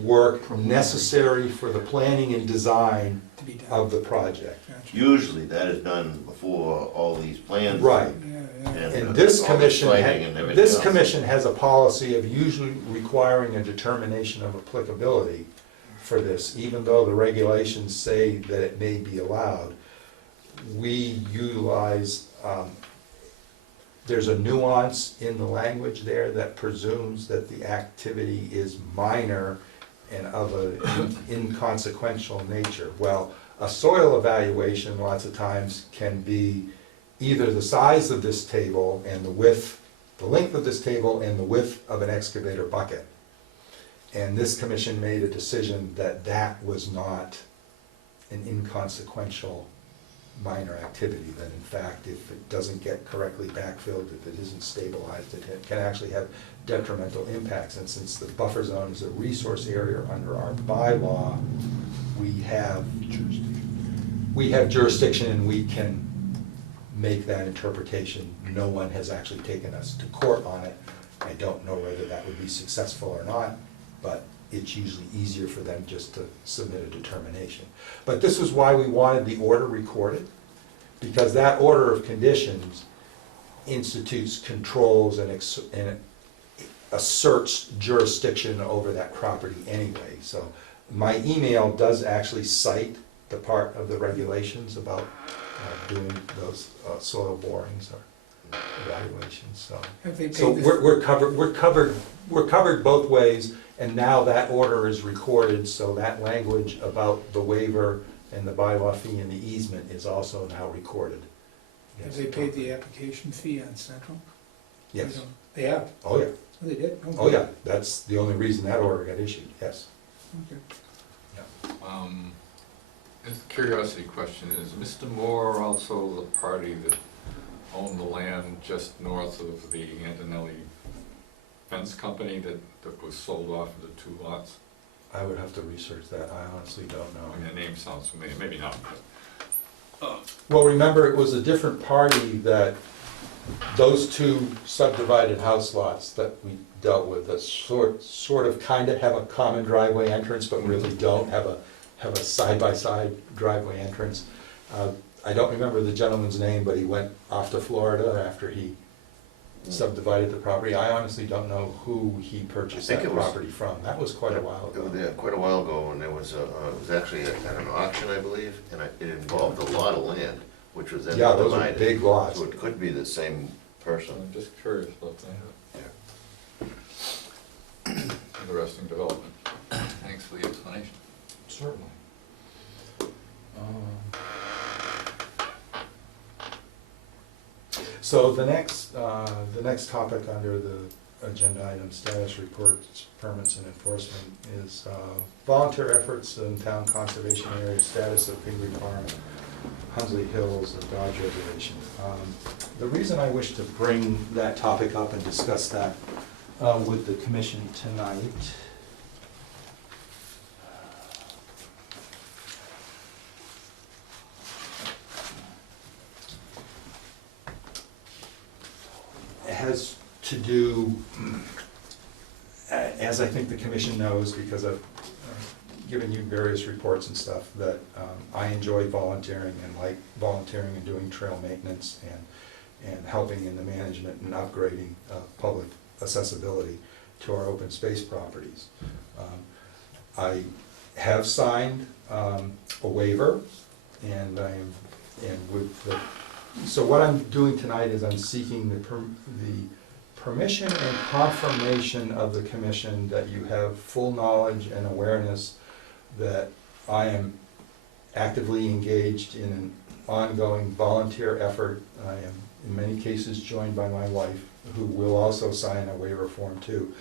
work necessary for the planning and design to be done. of the project. Gotcha. Usually that is done before all these plans. Right. Yeah, yeah. And this all the commission, siting and everything this else. commission has a policy of usually requiring a determination of applicability for this, even though the regulations say that it may be allowed. We utilize, there's a nuance in the language there that presumes that the activity is minor and of an inconsequential nature. Well, a soil evaluation lots of times can be either the size of this table and the width, the length of this table and the width of an excavator bucket. And this commission made a decision that that was not an inconsequential minor activity, that in fact, if it doesn't get correctly backfilled, if it isn't stabilized, it can actually have detrimental impacts. And since the buffer zone is a resource area under our bylaw, we have jurisdiction and we can make that interpretation. No one has actually taken us to court on it. I don't know whether that would be successful or not, but it's usually easier for them just to submit a determination. But this is why we wanted the order recorded, because that order of conditions institutes controls and asserts jurisdiction over that property anyway. So my email does actually cite the part of the regulations about doing those soil borings or evaluations, so. Have they So paid this, we're covered both ways, and now that order is recorded, so that language about the waiver and the bylaw fee and the easement is also now recorded. have they paid the application fee on Central? Yes, They have? oh yeah, Oh, they did? oh yeah, that's the only reason that order got issued, yes. Okay. Just a curiosity question, is Mr. Moore also the party that owned the land just north of the Antonelli Fence Company that was sold off of the two lots? I would have to research that, I honestly don't I mean, know. the name sounds familiar, maybe not, but Well, remember, it was a different party that, those two subdivided house lots that we dealt with, that sort of kind of have a common driveway entrance, but really don't have a side-by-side driveway entrance. I don't remember the gentleman's name, but he went off to Florida after he subdivided the property. I honestly don't know who he purchased I think that it was- property from. That was quite a while It was, ago. yeah, quite a while ago, and there was it was actually at an auction, I believe, and it involved a lot of land, which was then Yeah, those are divided. big lots. So it could be the same person. I'm just curious about that. Interesting development. Thanks for the explanation. Certainly. So the next topic under the agenda item, status reports, permits and enforcement, is volunteer efforts in town conservation area, status of Pingree Farm, Hunsley Hills, and Dodge Reservation. The reason I wish to bring that topic up and discuss that with the commission tonight has to do, as I think the commission knows, because I've given you various reports and stuff, that I enjoy volunteering and like volunteering and doing trail maintenance and helping in the management and upgrading public accessibility to our open space properties. I have signed a waiver, and so what I'm doing tonight is I'm seeking the permission and confirmation of the commission that you have full knowledge and awareness that I am actively engaged in an ongoing volunteer effort. I am in many cases joined by my wife, who will also sign a waiver form too.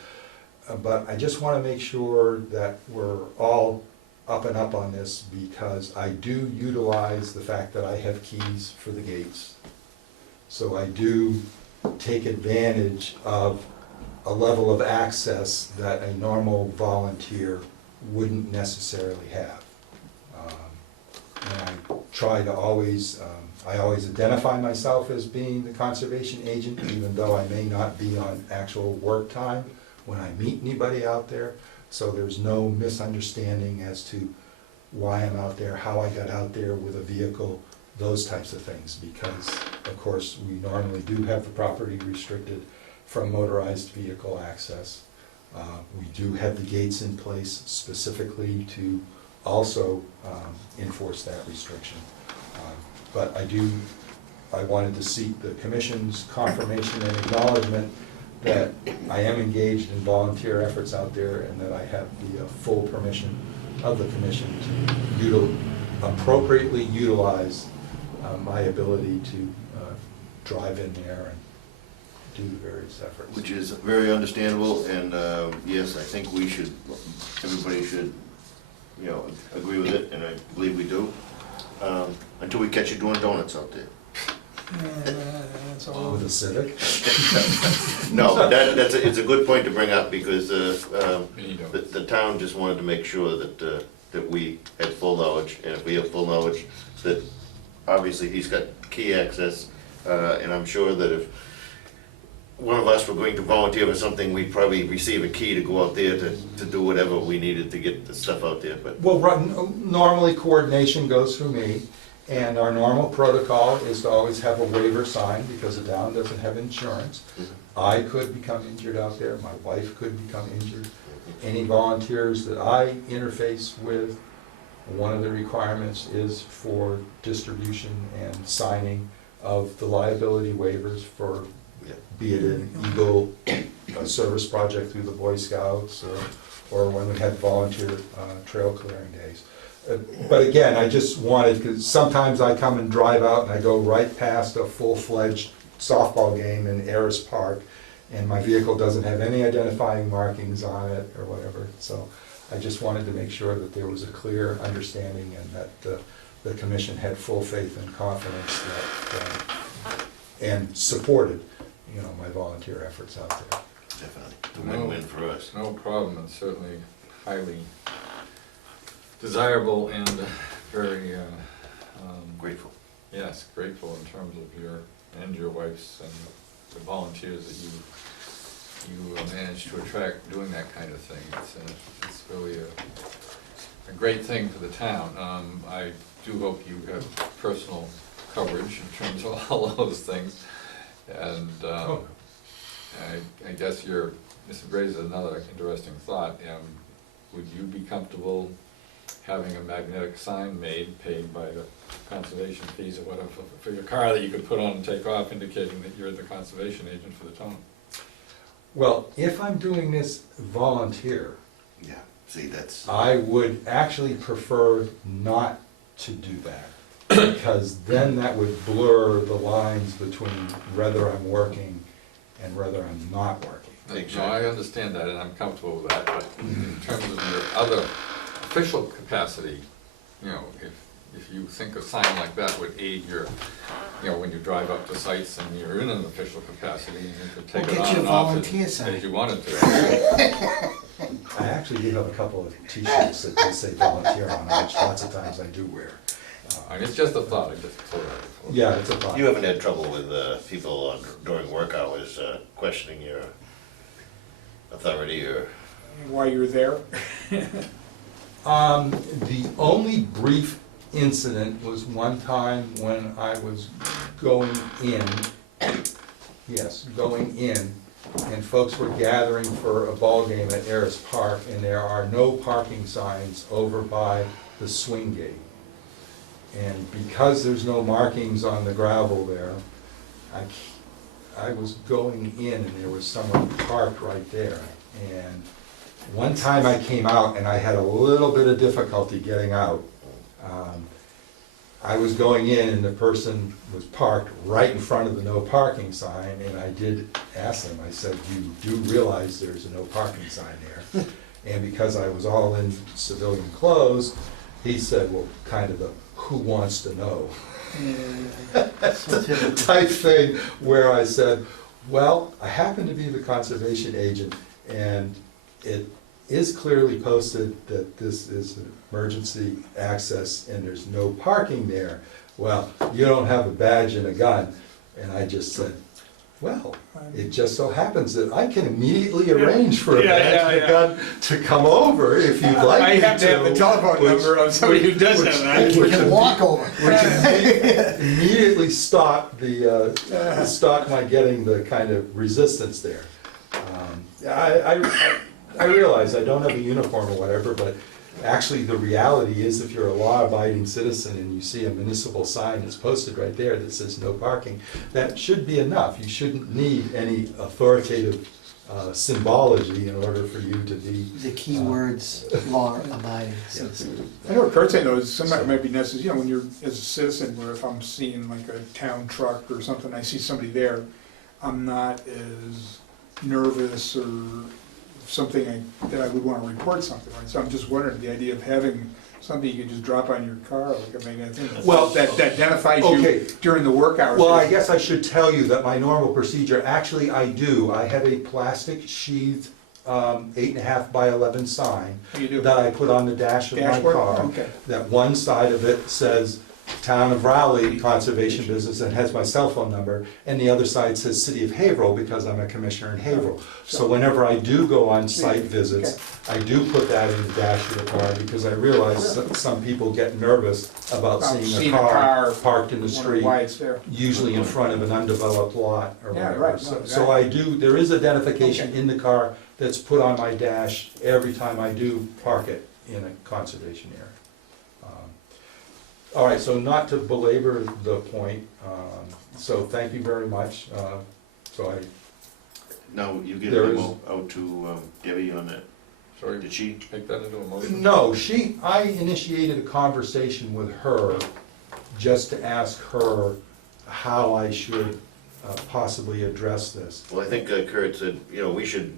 But I just want to make sure that we're all up and up on this because I do utilize the fact that I have keys for the gates. So I do take advantage of a level of access that a normal volunteer wouldn't necessarily have. And I try to always, I always identify myself as being the conservation agent, even though I may not be on actual work time when I meet anybody out there. So there's no misunderstanding as to why I'm out there, how I got out there with a vehicle, those types of things. Because, of course, we normally do have the property restricted from motorized vehicle access. We do have the gates in place specifically to also enforce that restriction. But I wanted to seek the commission's confirmation and acknowledgement that I am engaged in volunteer efforts out there and that I have the full permission of the commission to appropriately utilize my ability to drive in there and do the various efforts. Which is very understandable, and yes, I think we should, everybody should, you know, agree with it, and I believe we do, until we catch you doing donuts out there. That's all. With a Civic? No, it's a good point to bring up, because You know. the town just wanted to make sure that we had full knowledge, and if we have full knowledge, that obviously he's got key access, and I'm sure that if one of us were going to volunteer for something, we'd probably receive a key to go out there to do whatever we needed to get the stuff out there, but. Well, normally coordination goes through me, and our normal protocol is to always have a waiver signed because the town doesn't have insurance. I could become injured out there, my wife could become injured. Any volunteers that I interface with, one of the requirements is for distribution and signing of the liability waivers for, be it an Eagle service project through the Boy Scouts, or when we had volunteer trail clearing days. But again, I just wanted, because sometimes I come and drive out and I go right past a full-fledged softball game in Ayers Park, and my vehicle doesn't have any identifying markings on it or whatever. So I just wanted to make sure that there was a clear understanding and that the commission had full faith and confidence that, and supported, you know, my volunteer efforts out there. Definitely, a win-win for us. No problem, and certainly highly desirable and very, Grateful. yes, grateful in terms of your and your wife's and the volunteers that you managed to attract doing that kind of thing. It's really a great thing for the town. I do hope you have personal coverage in terms of all those things. And I guess this raises another interesting thought. Would you be comfortable having a magnetic sign made, paid by the conservation fees or whatever, for your car that you could put on and take off, indicating that you're the conservation agent for the town? Well, if I'm doing this volunteer, Yeah, see, that's, I would actually prefer not to do that, because then that would blur the lines between whether I'm working and whether I'm not working. No, I understand that, and I'm comfortable with that, but in terms of your other official capacity, you know, if you think a sign like that would aid your, you know, when you drive up to sites and you're in an official capacity, and you could take We'll it get on you a and off volunteer sign. as you wanted to. I actually do have a couple of t-shirts that do say volunteer on them, which lots of times I do wear. I mean, it's just a thought, I just thought of it. Yeah, it's a thought. you haven't had trouble with people during work hours questioning your authority or? While you're there? The only brief incident was one time when I was going in, and folks were gathering for a ball game at Ayers Park, and there are no parking signs over by the swing gate. And because there's no markings on the gravel there, I was going in and there was someone parked right there. And one time I came out and I had a little bit of difficulty getting out. I was going in and the person was parked right in front of the no parking sign, and I did ask them, I said, you do realize there's a no parking sign there? And because I was all in civilian clothes, he said, well, kind of the who wants to know type thing, where I said, well, I happen to be the conservation agent, and it is clearly posted that this is an emergency access and there's no parking there. Well, you don't have a badge and a gun. And I just said, well, it just so happens that I can immediately arrange for a badge and a gun to come over if you'd like I me have to have the telephone which- number of somebody who does which- that. You can walk over. immediately stopped stopped my getting the kind of resistance there. I realize I don't have a uniform or whatever, but actually the reality is if you're a law-abiding citizen and you see a municipal sign that's posted right there that says no parking, that should be enough. You shouldn't need any authoritative symbology in order for you to be. The key words, law-abiding citizen. I know what Kurt's saying though, is sometimes it might be necessary, you know, when you're, as a citizen, where if I'm seeing like a town truck or something, I see somebody there, I'm not as nervous or something that I would want to report something, right? So I'm just wondering, the idea of having something you could just drop on your car, like a magnetic thing, Well, that identifies okay. you during the work hours. Well, I guess I should tell you that my normal procedure, actually I do. I have a plastic sheathed 8.5 by 11 sign How you do? that I put on the dash of my Dashboard? car. Okay. That one side of it says Town of Raleigh Conservation Business and has my cell phone number, and the other side says City of Haverhill because I'm a commissioner in Haverhill. So whenever I do go on site visits, I do put that in the dash of the car because I realize that some people get nervous about seeing a car parked in the Wonder street, why it's there. usually in front of an undeveloped lot or Yeah, whatever. right, no, So exactly. I do, there is identification Okay. in the car that's put on my dash every time I do park it in a conservation area. All right, so not to belabor the point, so thank you very much. So Now, you get There a is- memo out to Debbie on that, Sorry, did she? make that into a motion? No, I initiated a conversation with her just to ask her how I should possibly address this. Well, I think Kurt said, you know, we should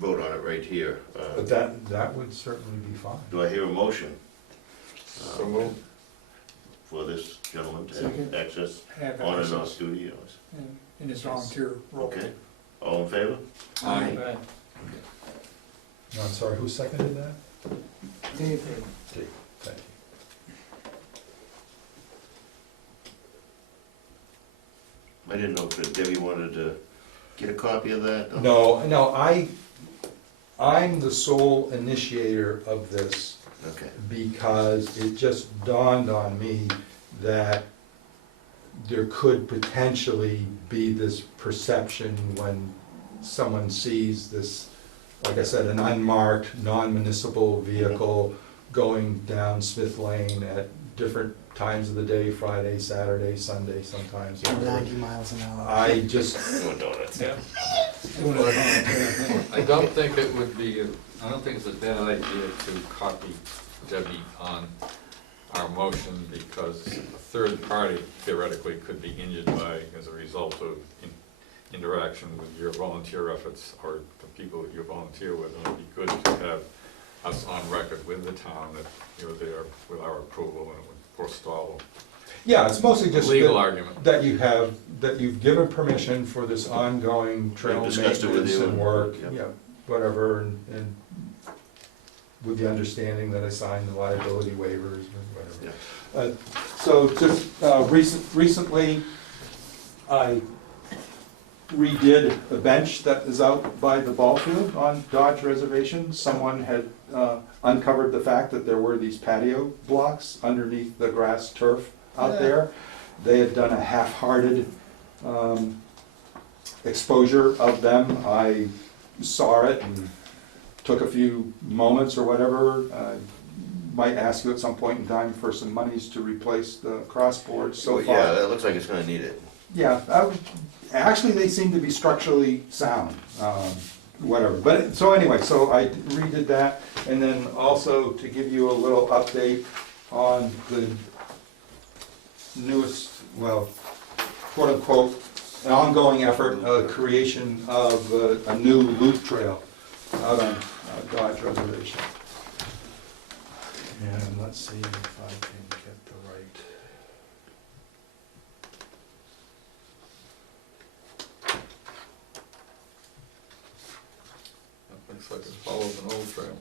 vote on it right here. But that would certainly be fine. Do I hear a motion? So moved. For this gentleman to Second. have access Have on and access off duty hours? in his volunteer role. Okay, all in favor? Aye. No, I'm sorry, who seconded that? Dave, Steve, thank you. I didn't know if Debbie wanted to get a copy of that? No, I'm the sole initiator of this Okay, because it just dawned on me that there could potentially be this perception when someone sees this, like I said, an unmarked, non-municipal vehicle going down Smith Lane at different times of the day, Friday, Saturday, Sunday sometimes. 90 miles an hour. I just, doing donuts. Yeah. I don't think it would be, I don't think it's a bad idea to copy Debbie on our motion because a third party theoretically could be injured by, as a result of interaction with your volunteer efforts or the people that you volunteer with. And it would be good to have us on record with the town that you're there with our approval and it would forestall yeah, it's mostly a just legal that argument. that you've given permission for this ongoing trail We've discussed it with maintenance you and and- work, yep. yeah, whatever, and with the understanding that I signed the liability waivers or whatever. So just recently, I redid a bench that is out by the ball field on Dodge Reservation. Someone had uncovered the fact that there were these patio blocks underneath the grass turf out there. They had done a half-hearted exposure of them. I saw it and took a few moments or whatever. Might ask you at some point in time for some monies to replace the crossboards so Well, far. yeah, that looks like it's gonna need it. Yeah, actually, they seem to be structurally sound, whatever. But, so anyway, so I redid that, and then also to give you a little update on the newest, well, quote-unquote, ongoing effort, creation of a new loop trail out on Dodge Reservation. And let's see if I can get the right. That looks like it follows an old trail.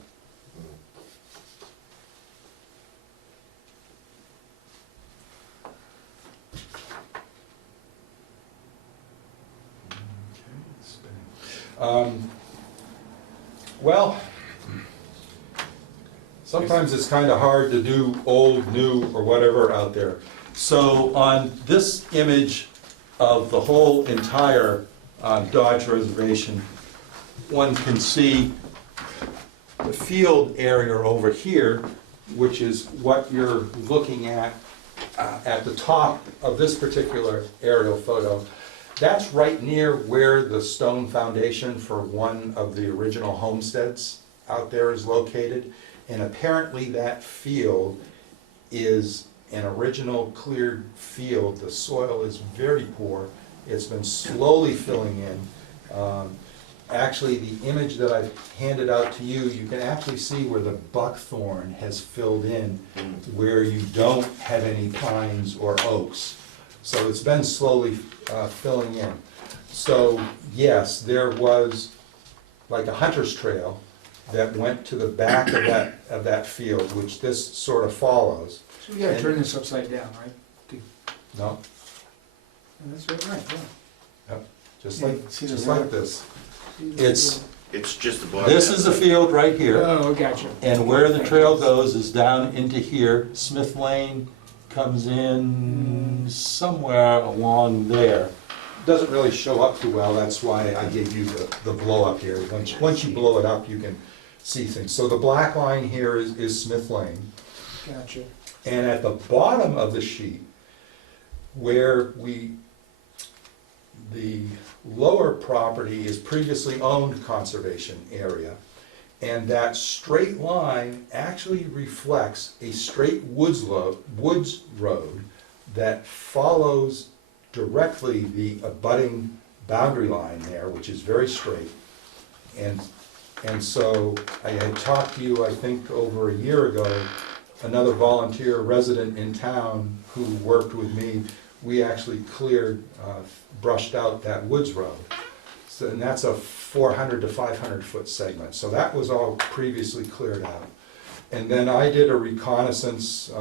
Well, sometimes it's kind of hard to do old, new, or whatever out there. So on this image of the whole entire Dodge Reservation, one can see the field area over here, which is what you're looking at the top of this particular aerial photo. That's right near where the stone foundation for one of the original homesteads out there is located. And apparently that field is an original cleared field. The soil is very poor. It's been slowly filling in. Actually, the image that I've handed out to you, you can actually see where the buckthorn has filled in, where you don't have any pines or oaks. So it's been slowly filling in. So yes, there was like a hunter's trail that went to the back of that field, which this sort of follows. So we gotta turn this upside down, right? No, And that's right, yeah. just Yeah, like, you can see the just rock. like this. See the- It's, It's just the bottom. this is the field right here, Oh, gotcha. and where the trail goes is down into here. Smith Lane comes in somewhere along there. Doesn't really show up too well, that's why I gave you the blow up here. Once you blow it up, you can see things. So the black line here is Smith Lane. Gotcha. And at the bottom of the sheet, where the lower property is previously owned conservation area, and that straight line actually reflects a straight woods road that follows directly the abutting boundary line there, which is very straight. And so I had talked to you, I think, over a year ago, another volunteer resident in town who worked with me. We actually cleared, brushed out that woods road. So, and that's a 400 to 500 foot segment. So that was all previously cleared out. And then I did a reconnaissance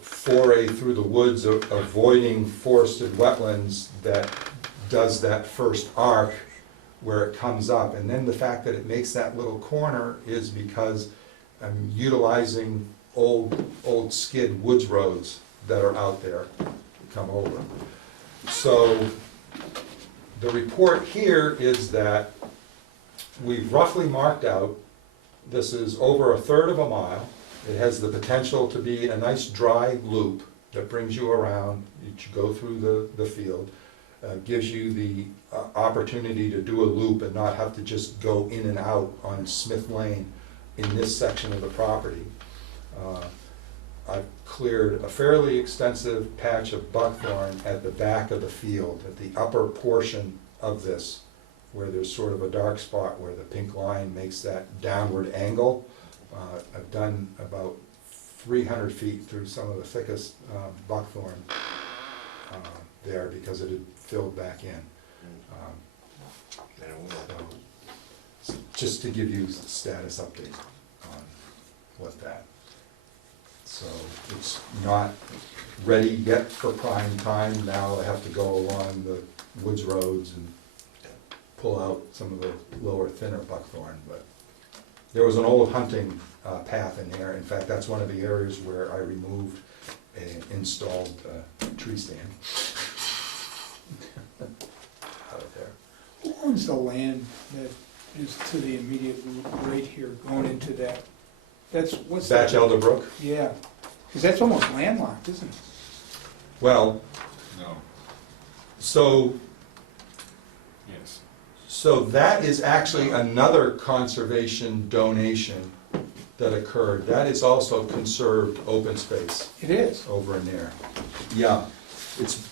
foray through the woods, avoiding forested wetlands that does that first arc where it comes up. And then the fact that it makes that little corner is because I'm utilizing old skid woods roads that are out there to come over. So the report here is that we've roughly marked out, this is over 1/3 of a mile. It has the potential to be a nice dry loop that brings you around. You go through the field, gives you the opportunity to do a loop and not have to just go in and out on Smith Lane in this section of the property. I've cleared a fairly extensive patch of buckthorn at the back of the field, at the upper portion of this, where there's sort of a dark spot where the pink line makes that downward angle. I've done about 300 feet through some of the thickest buckthorn there because it had filled back in. So, just to give you a status update on what that. So it's not ready yet for prime time. Now I have to go along the woods roads and pull out some of the lower, thinner buckthorn. But there was an old hunting path in there. In fact, that's one of the areas where I removed an installed tree stand out of there. Who owns the land that is to the immediate right here, going into that? That's, what's that? Batch Elder Brook? Yeah, because that's almost landlocked, isn't it? Well, No, so yes. So that is actually another conservation donation that occurred. That is also conserved open space It is. over in there. Yeah, it's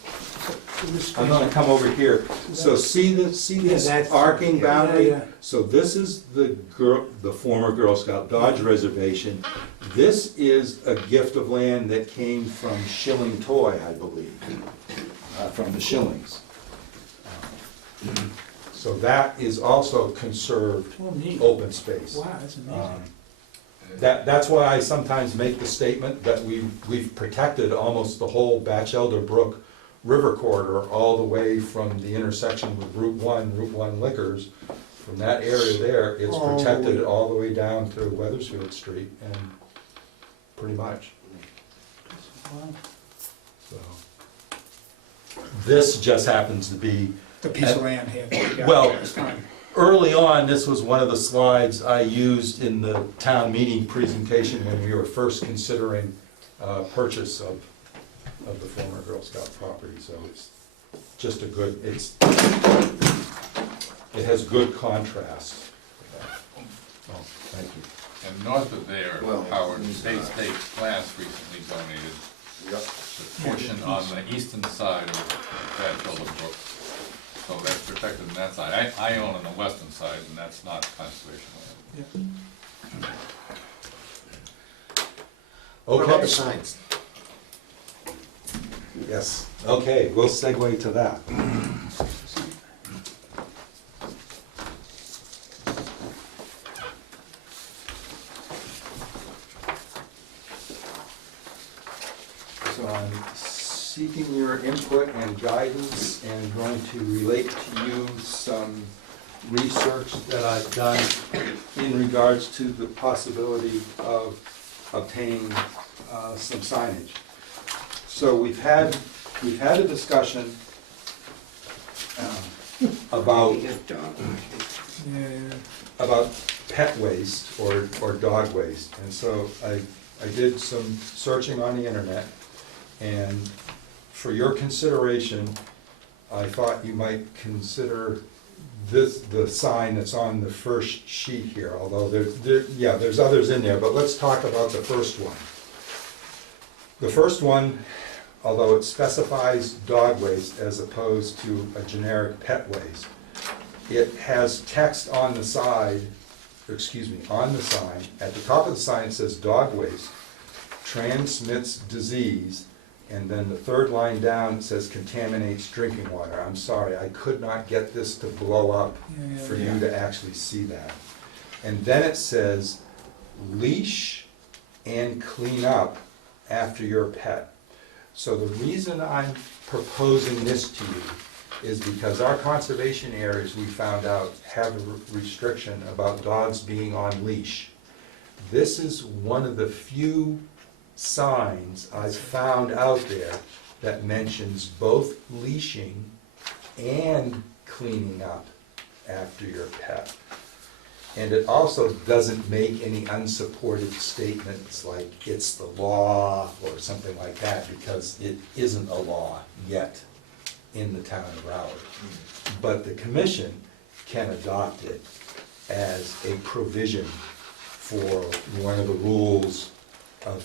I'm gonna come over here. So see this Yeah, that's- arcing boundary? yeah. So this is the former Girl Scout Dodge Reservation. This is a gift of land that came from Schilling Toy, I believe, from the Schillings. So that is also conserved Oh, neat. open space. Wow, that's amazing. That's why I sometimes make the statement that we've protected almost the whole Batchelder Brook River corridor all the way from the intersection with Route 1 Liquors. From that area there, it's All the protected way- all the way down to Weathersfield Street and pretty much, so. This just happens to be, The piece of land here. Yeah, Well- it's fine. early on, this was one of the slides I used in the town meeting presentation when we were first considering purchase of the former Girl Scout property, so it's just a good, it has good contrast. Oh, thank you. And north of there, Well, Howard, State Glass recently donated Yep. the portion on the eastern side of Batchelder Brook. So that's protected on that side. I own on the western side, and that's not conservation land. What about Okay, the signs? yes, okay, we'll segue to that. So I'm seeking your input and guidance and going to relate to you some research that I've done in regards to the possibility of obtaining some signage. So we've had a discussion about Yeah. about pet waste or dog waste. And so I did some searching on the internet, and for your consideration, I thought you might consider the sign that's on the first sheet here, although there's others in there, but let's talk about the first one. The first one, although it specifies dog waste as opposed to a generic pet waste, it has text on the side, on the sign, at the top of the sign it says dog waste transmits disease, and then the third line down it says contaminates drinking water. I'm sorry, I could not get this to blow up for you to actually see that. And then it says leash and clean up after your pet. So the reason I'm proposing this to you is because our conservation areas, we found out, have a restriction about dogs being on leash. This is one of the few signs I've found out there that mentions both leashing and cleaning up after your pet. And it also doesn't make any unsupported statements like it's the law or something like that, because it isn't a law yet in the town of Broward. But the commission can adopt it as a provision for one of the rules of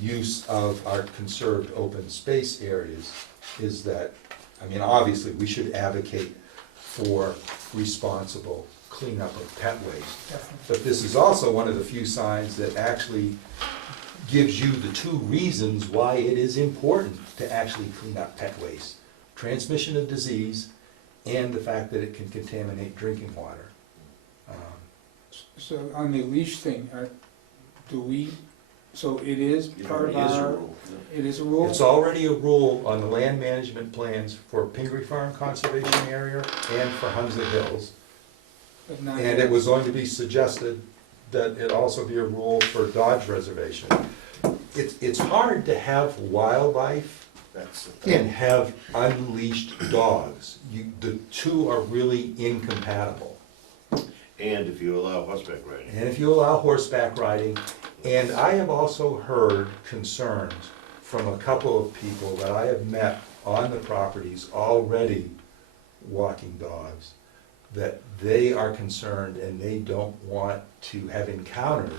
use of our conserved open space areas, is that, I mean, obviously, we should advocate for responsible cleanup of pet waste. But this is also one of the few signs that actually gives you the two reasons why it is important to actually clean up pet waste: transmission of disease and the fact that it can contaminate drinking water. So on the leash thing, so it is part of our, it is a rule? It's already a rule on the land management plans for Pingree Farm Conservation Area and for Hunslet Hills. But not- And it was going to be suggested that it also be a rule for Dodge Reservation. It's hard to have wildlife That's the thing. and have unleashed dogs. The two are really incompatible. And if you allow horseback riding. And if you allow horseback riding, and I have also heard concerns from a couple of people that I have met on the properties already walking dogs, that they are concerned and they don't want to have encounters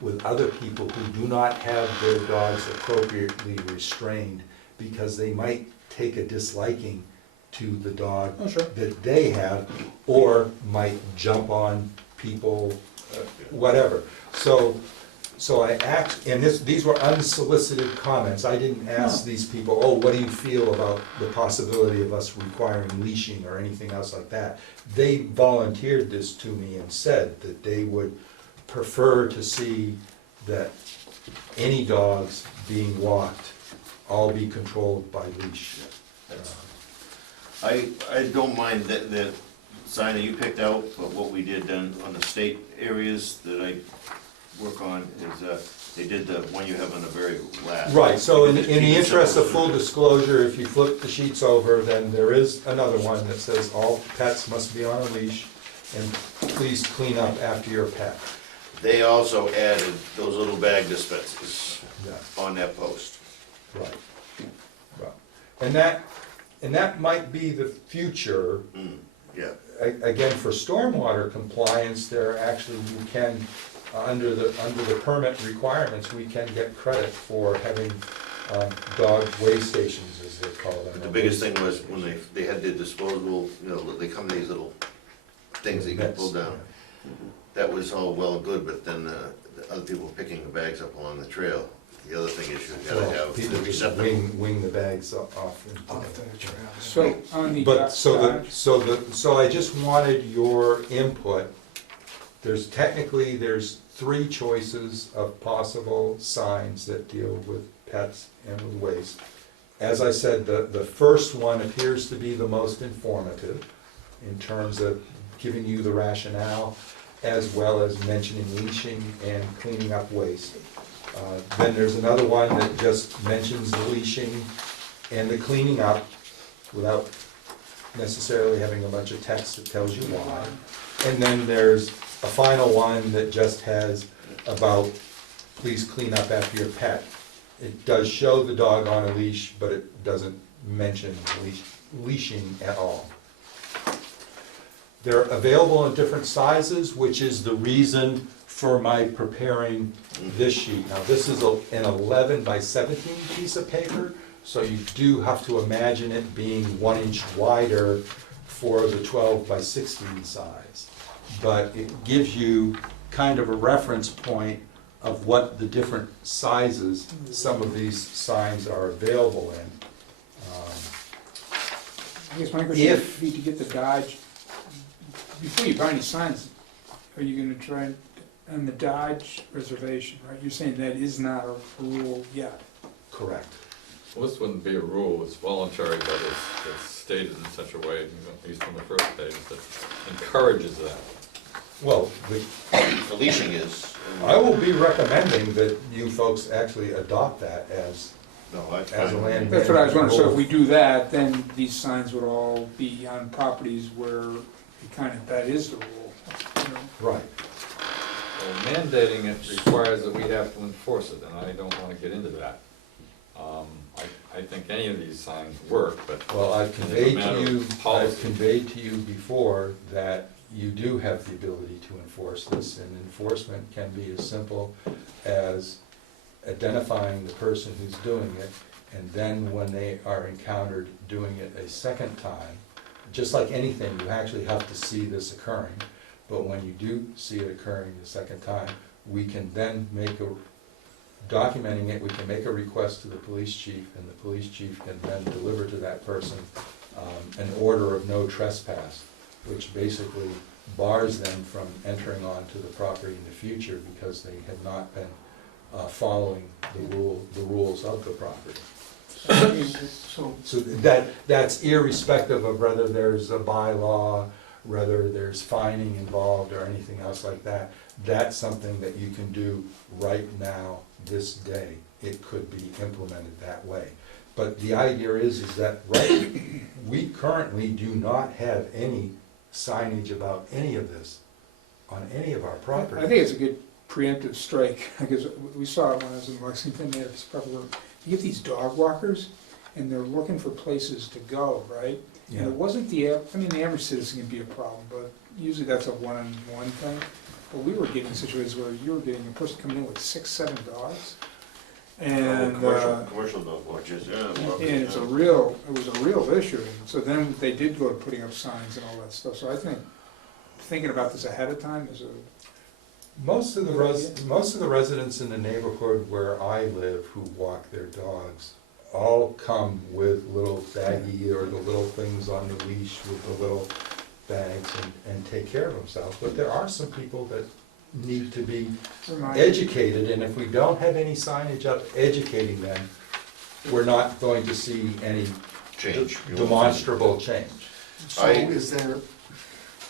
with other people who do not have their dogs appropriately restrained, because they might take a disliking to the dog Oh, sure. that they have, or might jump on people, whatever. So I act, and these were unsolicited comments. I didn't ask these people, oh, what do you feel about the possibility of us requiring leashing or anything else like that? They volunteered this to me and said that they would prefer to see that any dogs being walked all be controlled by leash. I don't mind the sign that you picked out, but what we did then on the state areas that I work on is, they did the one you have on the very last. Right, so in Just the keep it interest of simple. full disclosure, if you flip the sheets over, then there is another one that says all pets must be on a leash, and please clean up after your pet. They also added those little bag dispensers Yeah. on that post. Right. Right. And that might be the future. Yeah, Again, for stormwater compliance, there actually, you can, under the permit requirements, we can get credit for having dog way stations, as they call them. but the biggest thing was when they had the disposable, they come in these little things that you can pull down. That was all well and good, but then the other people were picking the bags up along the trail. The other thing is you gotta Well, have people the just receptacle. wing the bags off. Off the trail. So on the. But, dodge- so I just wanted your input. There's 3 choices of possible signs that deal with pets and with waste. As I said, the first one appears to be the most informative in terms of giving you the rationale, as well as mentioning leashing and cleaning up waste. Then there's another one that just mentions the leashing and the cleaning up without necessarily having a bunch of text that tells you why. And then there's a final one that just has about, please clean up after your pet. It does show the dog on a leash, but it doesn't mention leashing at all. They're available in different sizes, which is the reason for my preparing this sheet. Now, this is an 11 by 17 piece of paper, so you do have to imagine it being 1 inch wider for the 12 by 16 size. But it gives you kind of a reference point of what the different sizes some of these signs are available in. I guess my question If- would be to get the Dodge, before you buy any signs, are you gonna try, on the Dodge reservation, right? You're saying that is not a rule yet. Correct. Well, this wouldn't be a rule, it's voluntary, but it's stated in such a way, at least on the first page, that encourages that. Well, The leashing is. I will be recommending that you folks actually adopt that as No, that's a fine. land. That's what I was wondering, so if we management do that, then these signs would all be on properties where it kind of, that is the rule, you know? rule. Right. Well, mandating it requires that we have to enforce it, and I don't wanna get into that. I think any of these signs work, but. Well, I've it's a conveyed matter to of you, policy. before that you do have the ability to enforce this, and enforcement can be as simple as identifying the person who's doing it, and then when they are encountered doing it a second time, just like anything, you actually have to see this occurring, but when you do see it occurring the second time, we can then documenting it, we can make a request to the police chief, and the police chief can then deliver to that person an order of no trespass, which basically bars them from entering onto the property in the future because they have not been following the rules of the property. So, So that's irrespective of whether there's a bylaw, whether there's fining involved or anything else like that. That's something that you can do right now, this day. It could be implemented that way. But the idea is that we currently do not have any signage about any of this on any of our property. I think it's a good preemptive strike, because we saw it when I was in Lexington, they have this proper, you get these dog walkers, and they're looking for places to go, right? And Yeah. it wasn't the average citizen can be a problem, but usually that's a one-on-one thing. But we were getting situations where you were getting a person coming in with 6, 7 dogs, And, Commercial dog watchers, yeah. and it was a real issue. And so then they did go to putting up signs and all that stuff. So I think, thinking about this ahead of time is a, Most of the residents in the neighborhood where I live who walk their dogs all come with little baggie or the little things on the leash with the little bags and take care of themselves. But there are some people that need to be educated, and if we don't have any signage up educating them, we're not going to see any Change. demonstrable change. So is there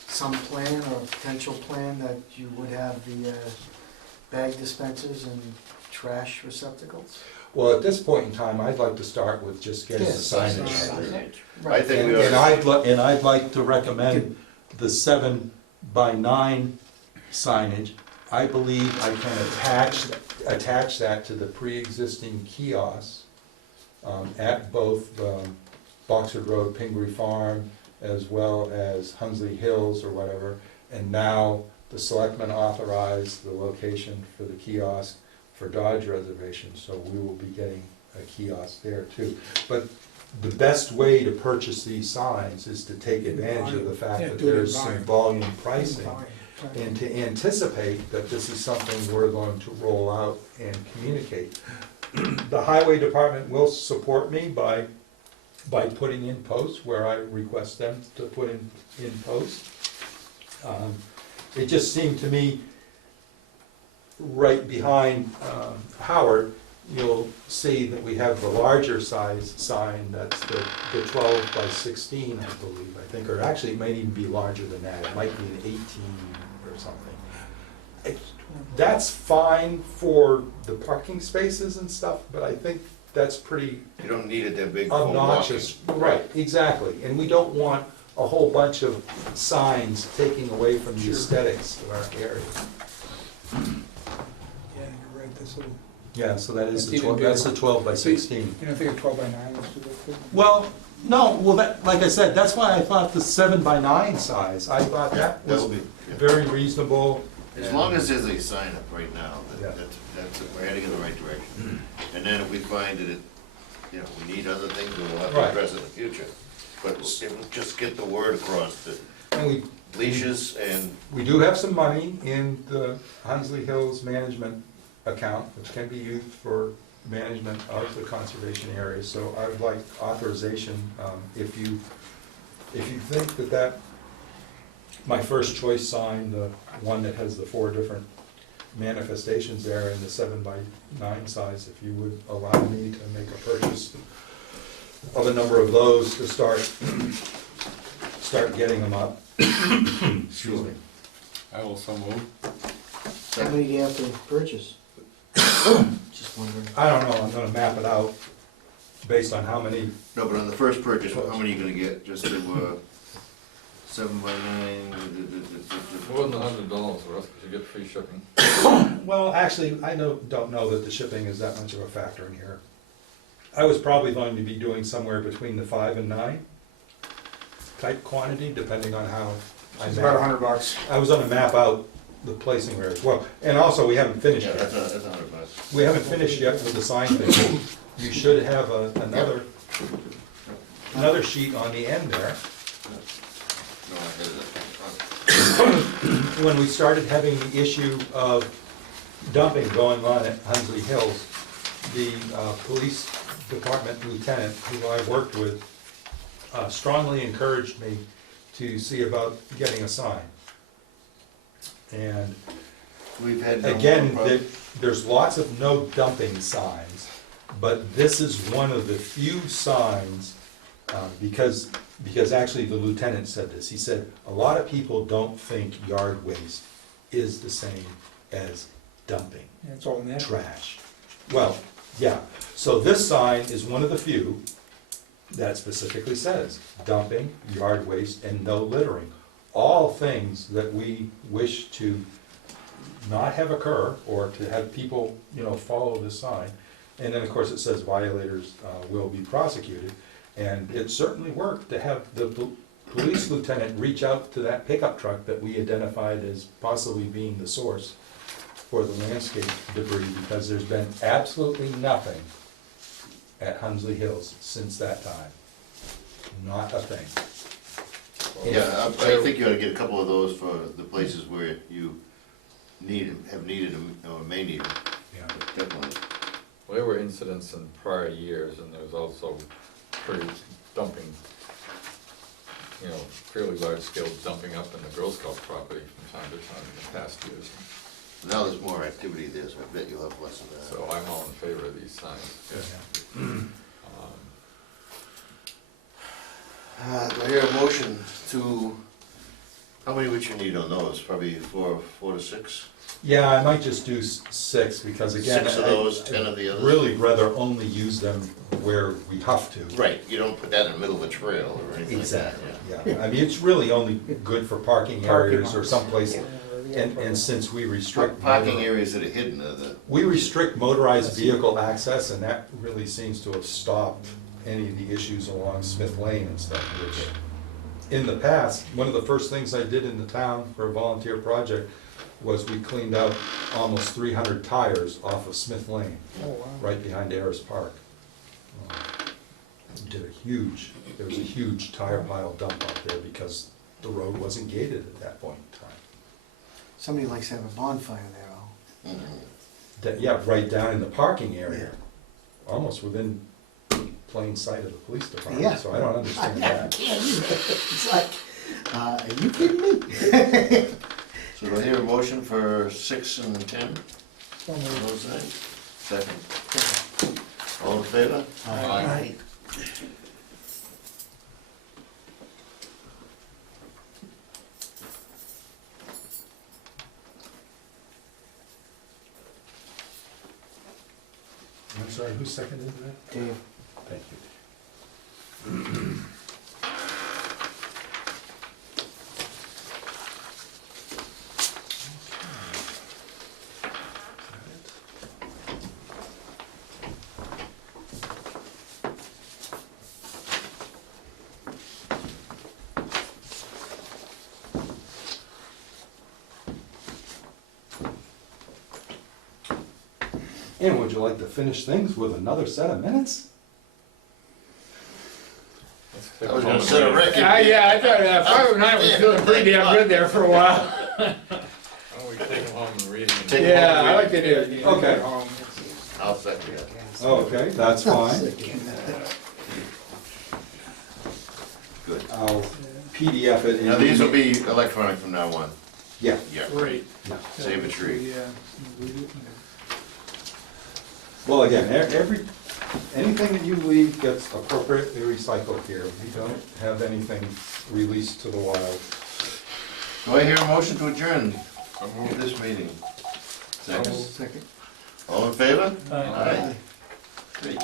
some plan or potential plan that you would have the bag dispensers and trash receptacles? Well, at this point in time, I'd like to start with just getting the Yes, signage. signage. I think we And ought I'd like to recommend the 7x9 signage. I believe I can attach that to the pre-existing kiosks at both Boxford Road, Pingree Farm, as well as Hunsley Hills or whatever. And now the selectmen authorized the location for the kiosk for Dodge Reservation, so we will be getting a kiosk there too. But the best way to purchase these signs is to take advantage of the fact that do it in there's some volume. volume pricing, and to anticipate that this is something we're going to roll out and communicate. The highway department will support me by putting in posts where I request them to put in posts. It just seemed to me, right behind Howard, you'll see that we have the larger size sign, that's the 12 by 16, I believe, I think, or actually it might even be larger than that, it might be an 18 or something. That's fine for the parking spaces and stuff, but I think that's pretty You don't need it that big for walking. obnoxious. Right, exactly, and we don't want a whole bunch of signs taking away from the aesthetics of our area. yeah, you're right, that's a, Yeah, so that is That's even that's the 12 by 16. you know, I think a 12 by 9 was too big. Well, no, well, that, like I said, that's why I thought the 7 by 9 size, I thought that was That'll be, yeah. very reasonable. As long as there's a sign up right now, Yeah. that's, we're heading in the right direction. And then if we find that it, you know, we need other things, we'll have to Right. address it in the future. But it will just get the word across that And leashes and, we do have some money in the Hunsley Hills management account, which can be used for management of the conservation area, so I would like authorization, if you think that my first choice sign, the one that has the 4 different manifestations there in the 7 by 9 size, if you would allow me to make a purchase of a number of those to start getting them up. Excuse me. I will so move. How many do you have to purchase? Just wondering. I don't know, I'm gonna map it out based on how many, no, but on the first purchase, how many are you gonna get? Just to, 7 by 9, More than $100 for us, because you get free shipping. well, actually, I don't know that the shipping is that much of a factor in here. I was probably going to be doing somewhere between the 5 and 9 type quantity, depending on how I It's about map. $100. I was gonna map out the placing where as well, and also, we haven't finished yeah, yet. that's $100. We haven't finished yet with the sign thing. You should have another sheet on the end there. No, I had it. When we started having the issue of dumping going on at Hunsley Hills, the police department lieutenant, who I worked with, strongly encouraged me to see about getting a sign. And We've had no again, more problems. there's lots of no dumping signs, but this is one of the few signs, because actually the lieutenant said this, he said, a lot of people don't think yard waste is the same as dumping Yeah, it's all natural. trash. Well, yeah, so this sign is one of the few that specifically says dumping, yard waste, and no littering. All things that we wish to not have occur, or to have people, follow this sign. And then, of course, it says violators will be prosecuted. And it certainly worked to have the police lieutenant reach out to that pickup truck that we identified as possibly being the source, for the landscape debris, because there's been absolutely nothing at Hunsley Hills since that time. Not a thing. Yeah, I think you ought to get a couple of those for the places where you have needed them, or may need them, Yeah. definitely. Well, there were incidents in prior years, and there was also pretty dumping, fairly large scale dumping up in the Girl Scout property from time to time in the past years. Now there's more activity there, so I bet you'll have less of that. So I'm all in favor of these signs. Do I hear a motion to, how many would you need on those? Probably four to six? Yeah, I might just do 6, because again, 6 of those, 10 of the others? really rather only use them where we have to. Right, you don't put that in the middle of a trail or anything like that. Exactly, yeah. I mean, it's really only good for parking Parking areas or lots. someplace, and since we restrict. Parking areas that are hidden are the, We restrict motorized vehicle access, and that really seems to have stopped any of the issues along Smith Lane and stuff, which, in the past, one of the first things I did in the town for a volunteer project was we cleaned out almost 300 tires off of Smith Lane, right behind Ayers Park. There was a huge tire pile dump out there because the road wasn't gated at that point in time. Somebody likes to have a bonfire there, Yeah, right down in the parking area, almost within plain sight of the police Yeah. department, so I don't understand that. It's like, are you kidding me? so do I hear a motion for 6 and 10? Those things? Second. All in favor? Aye. I'm sorry, who seconded that? Dave, Thank you. And would you like to finish things with another set of minutes? I was gonna set a record. Yeah, I thought, 509 was feeling pretty damn good there for a while. Why don't we take them home and read them? Take- Yeah, I like to do it. Okay. I'll second that. Okay, that's fine. Good. I'll PDF it. Now, these will be electronic from now on. Yeah, Yeah. Great. yeah. Save a tree. Well, again, anything that you leave gets appropriately recycled here. We don't have anything released to the wild. Do I hear a motion to adjourn this meeting? Second. second. All in favor? Aye. Great.